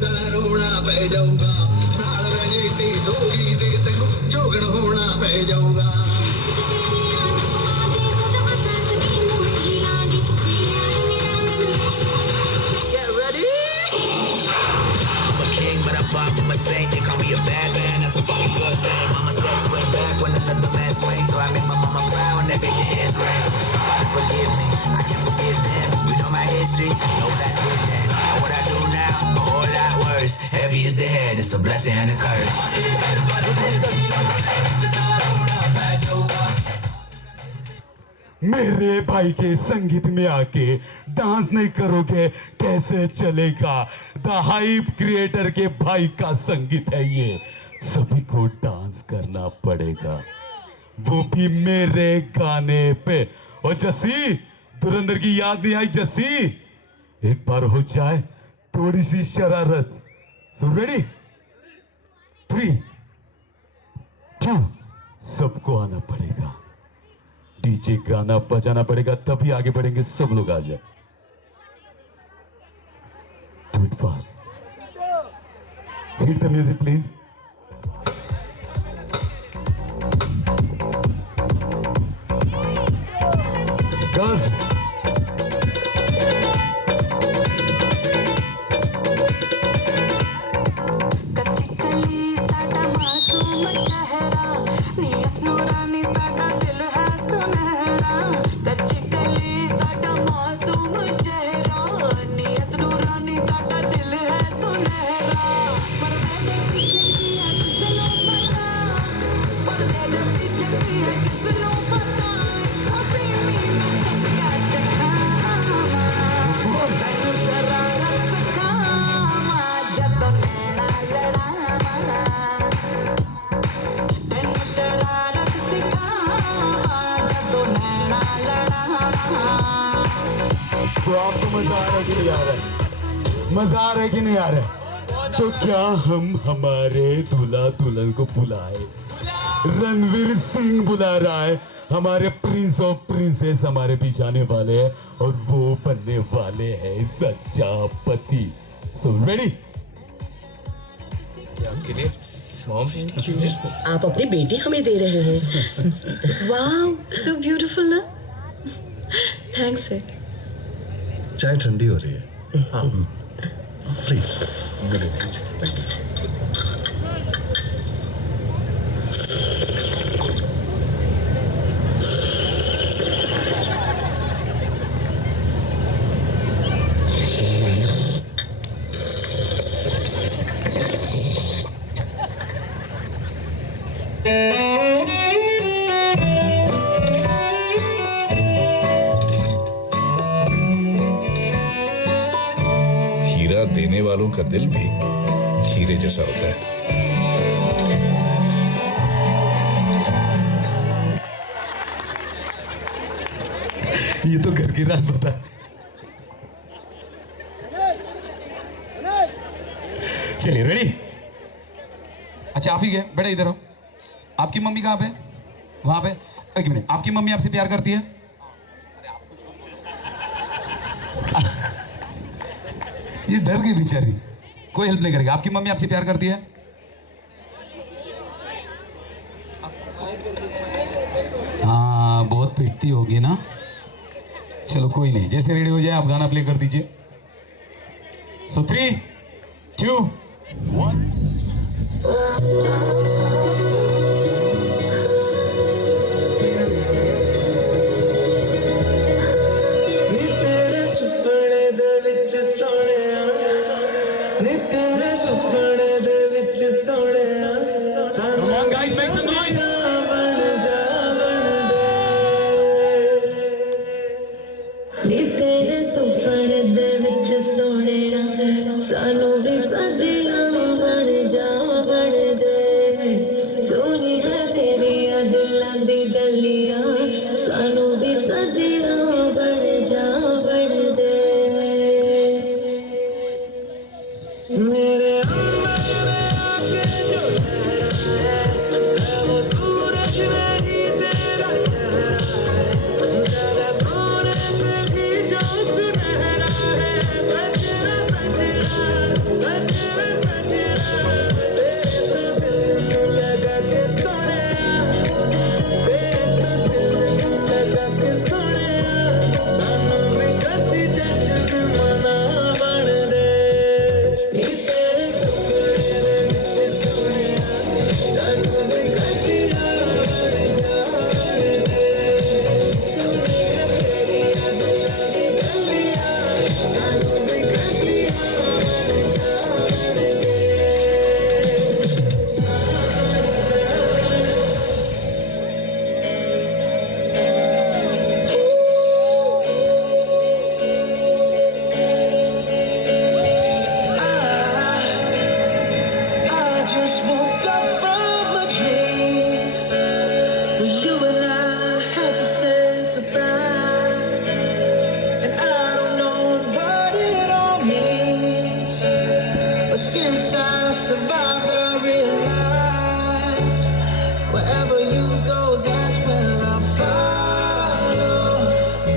दा रोना पै जाऊगा, नाल रजेती लोगी दे तेनू जोगण होना पै जाऊगा। But I bop to my saint, they call me a bad man, that's a fucking good thing. Mama steps way back when another man swings, so I make my mama proud when that bitch hands ring. Father forgive me, I can't forgive them. You know my history, know what I did then. Know what I do now, a whole lot worse. Heavy is the head, it's a blessing and a curse. मेरे भाई के संगीत में आके dance नहीं करोगे कैसे चलेगा? द हाइप क्रिएटर के भाई का संगीत है ये, सभी को डांस करना पड़ेगा, वो भी मेरे गाने पे। और जस्सी, धुरंधर की याद नहीं आई जस्सी? एक बार हो जाए थोड़ी सी शरारत। So ready? 3, 2, सबको आना पड़ेगा, डीजे गाना बजाना पड़ेगा, तभी आगे बढ़ेंगे। सब लोग आ जाए। Do it fast. Hit the music please. Girls, कच्ची कली साडा मासूम चेहरा, नियत नूरानी साडा दिल है सुनहरा। कच्ची कली साडा मासूम चेहरा, नियत नूरानी साडा दिल है सुनहरा। पर्दे दे पीछे की है किसनों पता, कभी भी मैं चस्का चखावा, तैनू शरारत सिखावा, जदों नैना लड़ावा, तैनू शरारत सिखावा, जदों नैना लड़ावा। तो आपको मजा आ रहा है कि नहीं आ रहा है? मजा आ रहा है कि नहीं आ रहा है? तो क्या हम हमारे दूल्हा दुल्हन को बुलाए? रणवीर सिंह बुला रहा है, हमारे प्रिंस ऑफ प्रिंसेस हमारे बीच आने वाले हैं और वो बनने वाले हैं सच्चा पति। So ready? आपके लिए थैंक यू। आप अपनी बेटी हमें दे रहे हैं। वाह, सो ब्यूटीफुल ना। Thanks sir. चाय ठंडी हो रही है, प्लीज। Thank you. हीरा देने वालों का दिल भी हीरे जैसा होता है। ये तो घर की राज बता। चलिए रेडी? अच्छा आप ही गए, बेटा इधर हो। आपकी मम्मी कहाँ पे? वहां पे। एक मिनट, आपकी मम्मी आपसे प्यार करती है? ये डर गई बेचारी, कोई हेल्प नहीं करेगा। आपकी मम्मी आपसे प्यार करती है? हाँ, बहुत पिटती होगी ना। चलो कोई नहीं, जैसे रेडी हो जाए आप गाना प्ले कर दीजिए। सो 3, 2, 1। Come on guys, make some noise. नी तेरे सुपने दे विच सोहणिया, सानू भी पदियां बन जा बन दे। सोनी है तेरिया दिलां दी गलियां, सानू भी पदियां बन जा बन दे। मेरे आके just woke up from a dream where you and I had to say goodbye, and I don't know what it all means, but since I survived I realized wherever you go, that's where I follow.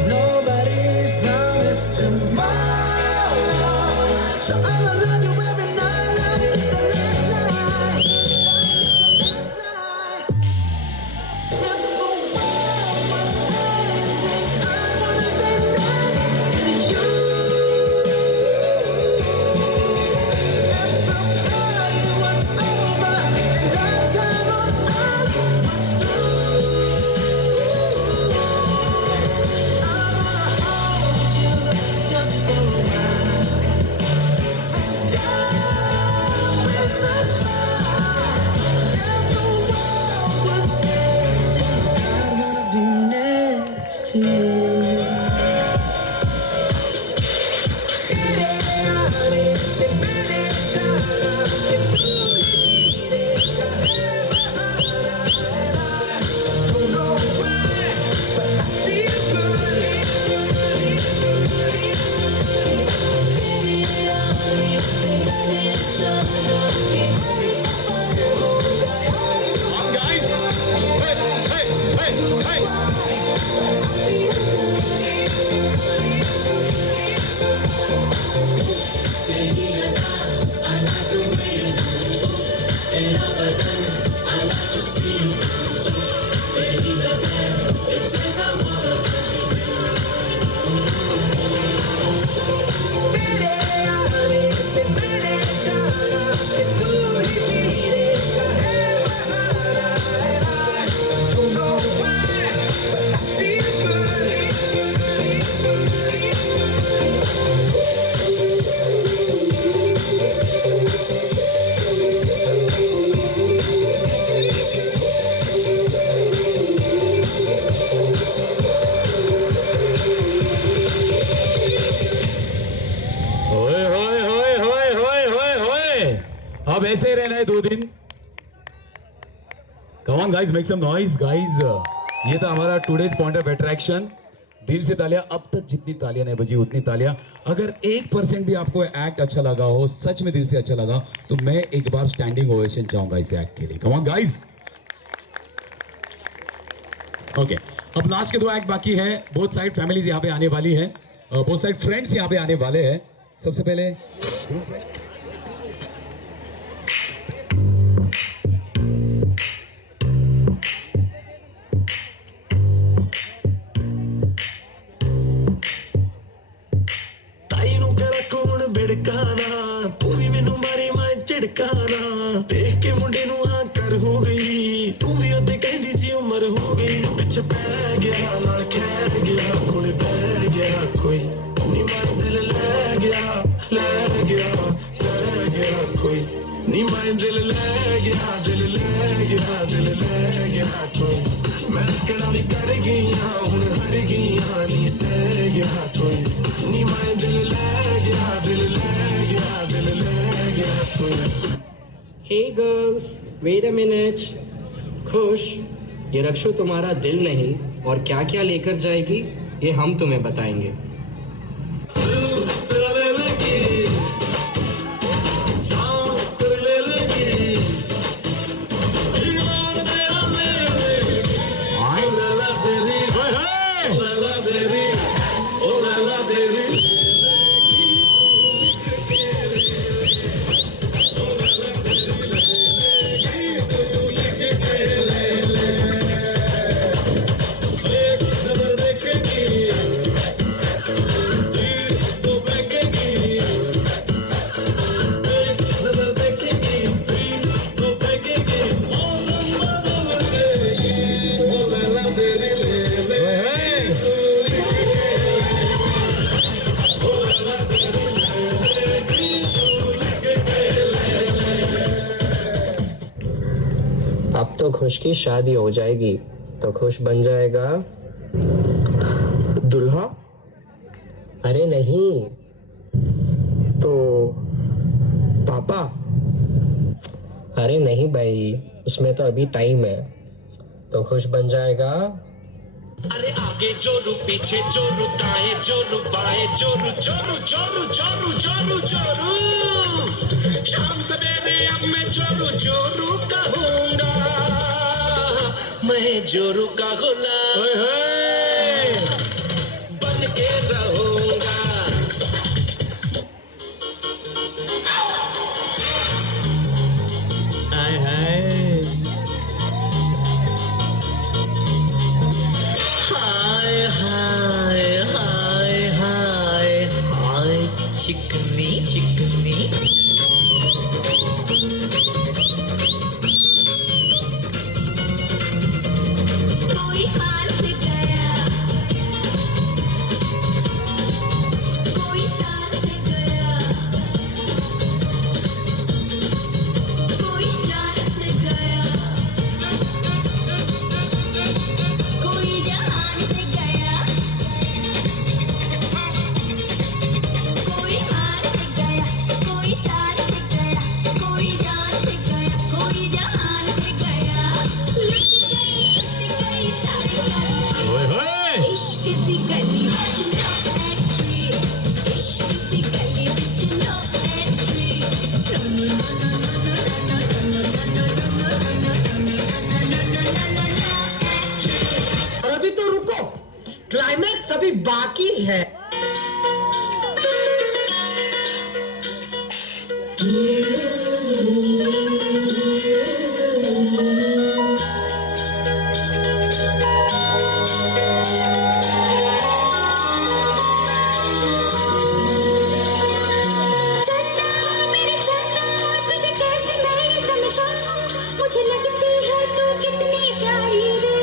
Nobody's promised tomorrow, so I'ma love you every night like it's the last night. If the world was ending, I wanna be next to you. If the party was over and our time on earth was through, I wanna hold you just for a while. Time with a smile. If the world was ending, I wanna be next to you. अब ऐसे ही रहना है 2 दिन. Come on guys, make some noise guys. ये था हमारा today's point of attraction. दिल से तालियां. अब तक जितनी तालियां नहीं बजी उतनी तालियां. अगर 1% भी आपको एक्ट अच्छा लगा हो, सच में दिल से अच्छा लगा, तो मैं एक बार स्टैंडिंग ओवेशन चाहूंगा इस एक्ट के लिए. Come on guys. ओके, अब लास्ट के 2 एक्ट बाकी है. बोथ साइड फैमिलीज यहाँ पे आने वाली है, बोथ साइड फ्रेंड्स यहाँ पे आने वाले हैं. सबसे पहले ਤਾਈ ਨੂੰ ਕਰ ਕੋਣ ਬਿੜਕਾਣਾ, ਤੂੰ ਵੀ ਮੈਨੂੰ ਮਾਰੀ ਮੈਂ ਝਿੜਕਾਣਾ. ਦੇਖ ਕੇ ਮੁੰਡੇ ਨੂੰ ਹਾਂ ਕਰ ਹੋ ਗਈ, ਤੂੰ ਵੀ ਉੱਤੇ ਕਹਿੰਦੀ ਸੀ ਉਮਰ ਹੋ ਗਈ. ਪਿੱਛੇ ਪੈ ਗਿਆ ਨਾਲ ਖੈ ਗਿਆ, ਕੋਲੇ ਬਹਿ ਗਿਆ ਕੋਈ, ਨੀ ਮੈਂ ਦਿਲ ਲੈ ਗਿਆ ਲੈ ਗਿਆ ਲੈ ਗਿਆ ਕੋਈ, ਨੀ ਮੈਂ ਦਿਲ ਲੈ ਗਿਆ ਦਿਲ ਲੈ ਗਿਆ ਦਿਲ ਲੈ ਗਿਆ ਕੋਈ. ਮੈਂ ਕਿਹੜਾ ਵੀ ਕਰ ਗਈਆਂ ਹੁਣ ਹਰ ਗਈਆਂ, ਨੀ ਸਹਿ ਗਿਆ ਕੋਈ, ਨੀ ਮੈਂ ਦਿਲ ਲੈ ਗਿਆ ਦਿਲ ਲੈ ਗਿਆ ਦਿਲ ਲੈ ਗਿਆ ਕੋਈ. Hey girls, wait a minute. खुश, ये रक्षु तुम्हारा दिल नहीं और क्या क्या लेकर जाएगी ये हम तुम्हें बताएंगे. अब तो खुश की शादी हो जाएगी तो खुश बन जाएगा दुल्हा. अरे नहीं तो पापा. अरे नहीं भाई, उसमें तो अभी टाइम है, तो खुश बन जाएगा। अरे आगे जोरू पीछे जोरू दाएं जोरू बाएं जोरू जोरू जोरू जोरू जोरू जोरू शाम सवेरे अब मैं जोरू जोरू कहूंगा, मैं जोरू का गुलाम बन के रहूंगा। हाय हाय हाय हाय हाय हाय चिकनी चिकनी कोई हाल से गया, कोई ताल से गया, कोई जान से गया, कोई जहान से गया, कोई हाल से गया, कोई ताल से गया, कोई जान से गया, कोई जहान से गया, लुट गई सारी गली, इश्क दी गली विच नो एंट्री, इश्क दी गली विच नो एंट्री। और अभी तो रुको, क्लाइमैक्स अभी बाकी है। चन्ना मेरे चन्ना, तुझे कैसे मैं समझाऊं, मुझे लगती है तू कितनी प्यारी रे।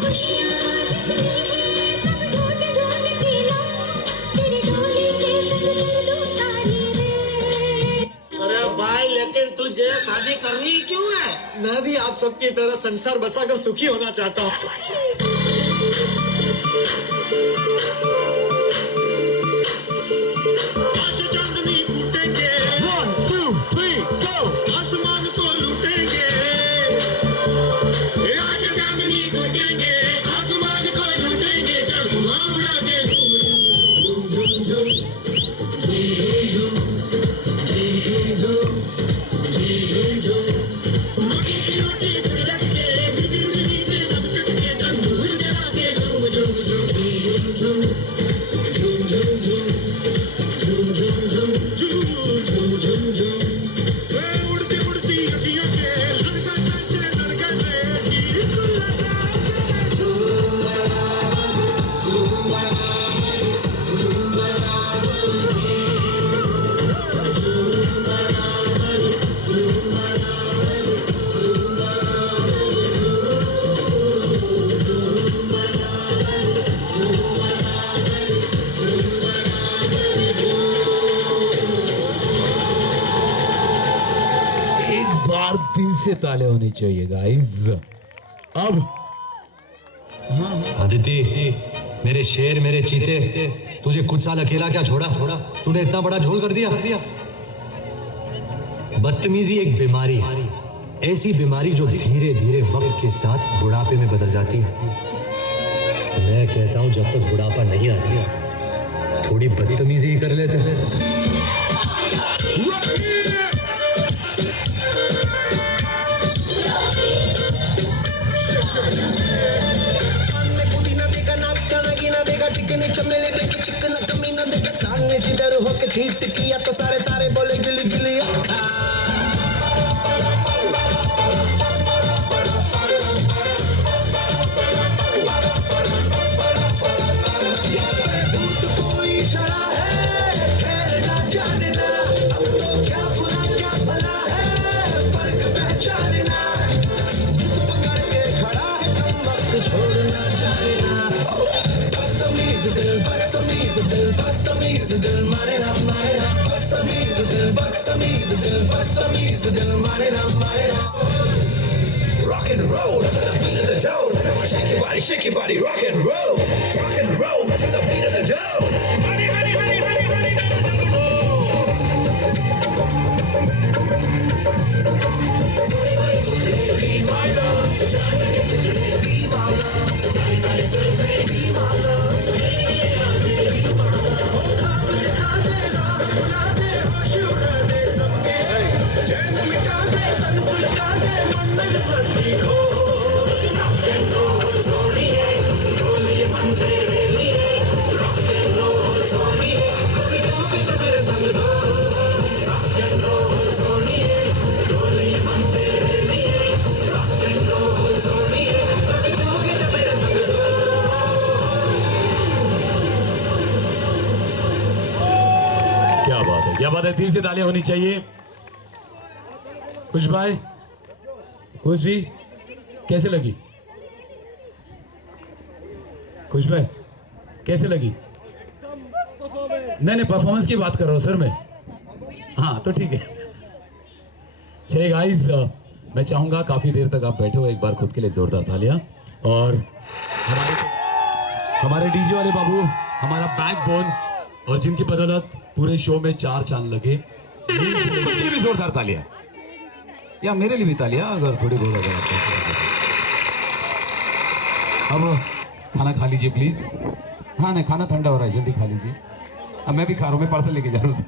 खुशियाँ जितनी हैं सब ढूंढ ढूंढ के लाऊं, तेरी डोली के संग कर दूं सारी रे। अरे भाई, लेकिन तुझे शादी करनी क्यों है? मैं भी आप सबकी तरह संसार बसाकर सुखी होना चाहता हूँ। आज चांदनी कूटेंगे, 1 2 3 go, आसमान को लूटेंगे। आज चांदनी कूटेंगे, आसमान को लूटेंगे, चल धुआं उड़ा के झूम झूम झूम झूम झूम झूम झूम झूम झूम मक्की की रोटी गुड़ रख के, किसी से मीठे लब चख के, तंदूर जला के झूम झूम झूम झूम झूम उड़ती उड़ती अखियों के लड़का नाचे लड़का एक बार दिल से ताले होने चाहिए गाइस। अब अदिति, मेरे शेर मेरे चीते, तुझे कुछ साल अकेला क्या छोड़ा? तूने इतना बड़ा झोल कर दिया। बदतमीजी एक बीमारी है, ऐसी बीमारी जो धीरे धीरे वक्त के साथ बुढ़ापे में बदल जाती है। मैं कहता हूं जब तक बुढ़ापा नहीं आता, थोड़ी बदतमीजी ही कर लेते हैं। चिकनी चमेली देख चिकना कमीना देख चांदनी जिधर होके ठीक किया तो सारे तारे बोले गिली गिली अक्खा। कोई इशारा है खैर ना जाने ना, अब तो क्या बुरा क्या भला है फर्क पहचानना, पकड़ के खड़ा है कम वक्त छोड़ना जाने ना। बदतमीज दिल मारे ना बदतमीज दिल मारे ना rock and roll to the beat of the dome, shake your body rock and roll to the beat of the dome. तन फुलका दे मन में बस्ती हो रॉक एंड रोल सोनिए ढोलिए मन तेरे लिए रॉक एंड रोल सोनिए कभी कभी तो मेरे संग दो रॉक एंड रोल सोनिए ढोलिए मन तेरे लिए रॉक एंड रोल सोनिए कभी कभी तो मेरे संग दो क्या बात है, क्या बात है। 3 से तालियां होनी चाहिए। खुश भाई, खुश जी, कैसे लगी? खुश भाई कैसे लगी? नहीं परफॉर्मेंस की बात कर रहा हूं सर मैं। हाँ तो ठीक है। चलिए गाइस, मैं चाहूंगा काफी देर तक आप बैठे हो, एक बार खुद के लिए जोरदार तालियां। और हमारे डीजे वाले बाबू, हमारा बैकबोन, और जिनकी बदौलत पूरे शो में 4 चांद लगे, उनके लिए भी जोरदार तालियां, या मेरे लिए भी तालियां अगर थोड़ी बहुत अगर अब खाना खा लीजिए प्लीज। हाँ नहीं, खाना ठंडा हो रहा है, जल्दी खा लीजिए। अब मैं भी खा रहा हूँ, मैं पार्सल लेके जा रहा हूँ।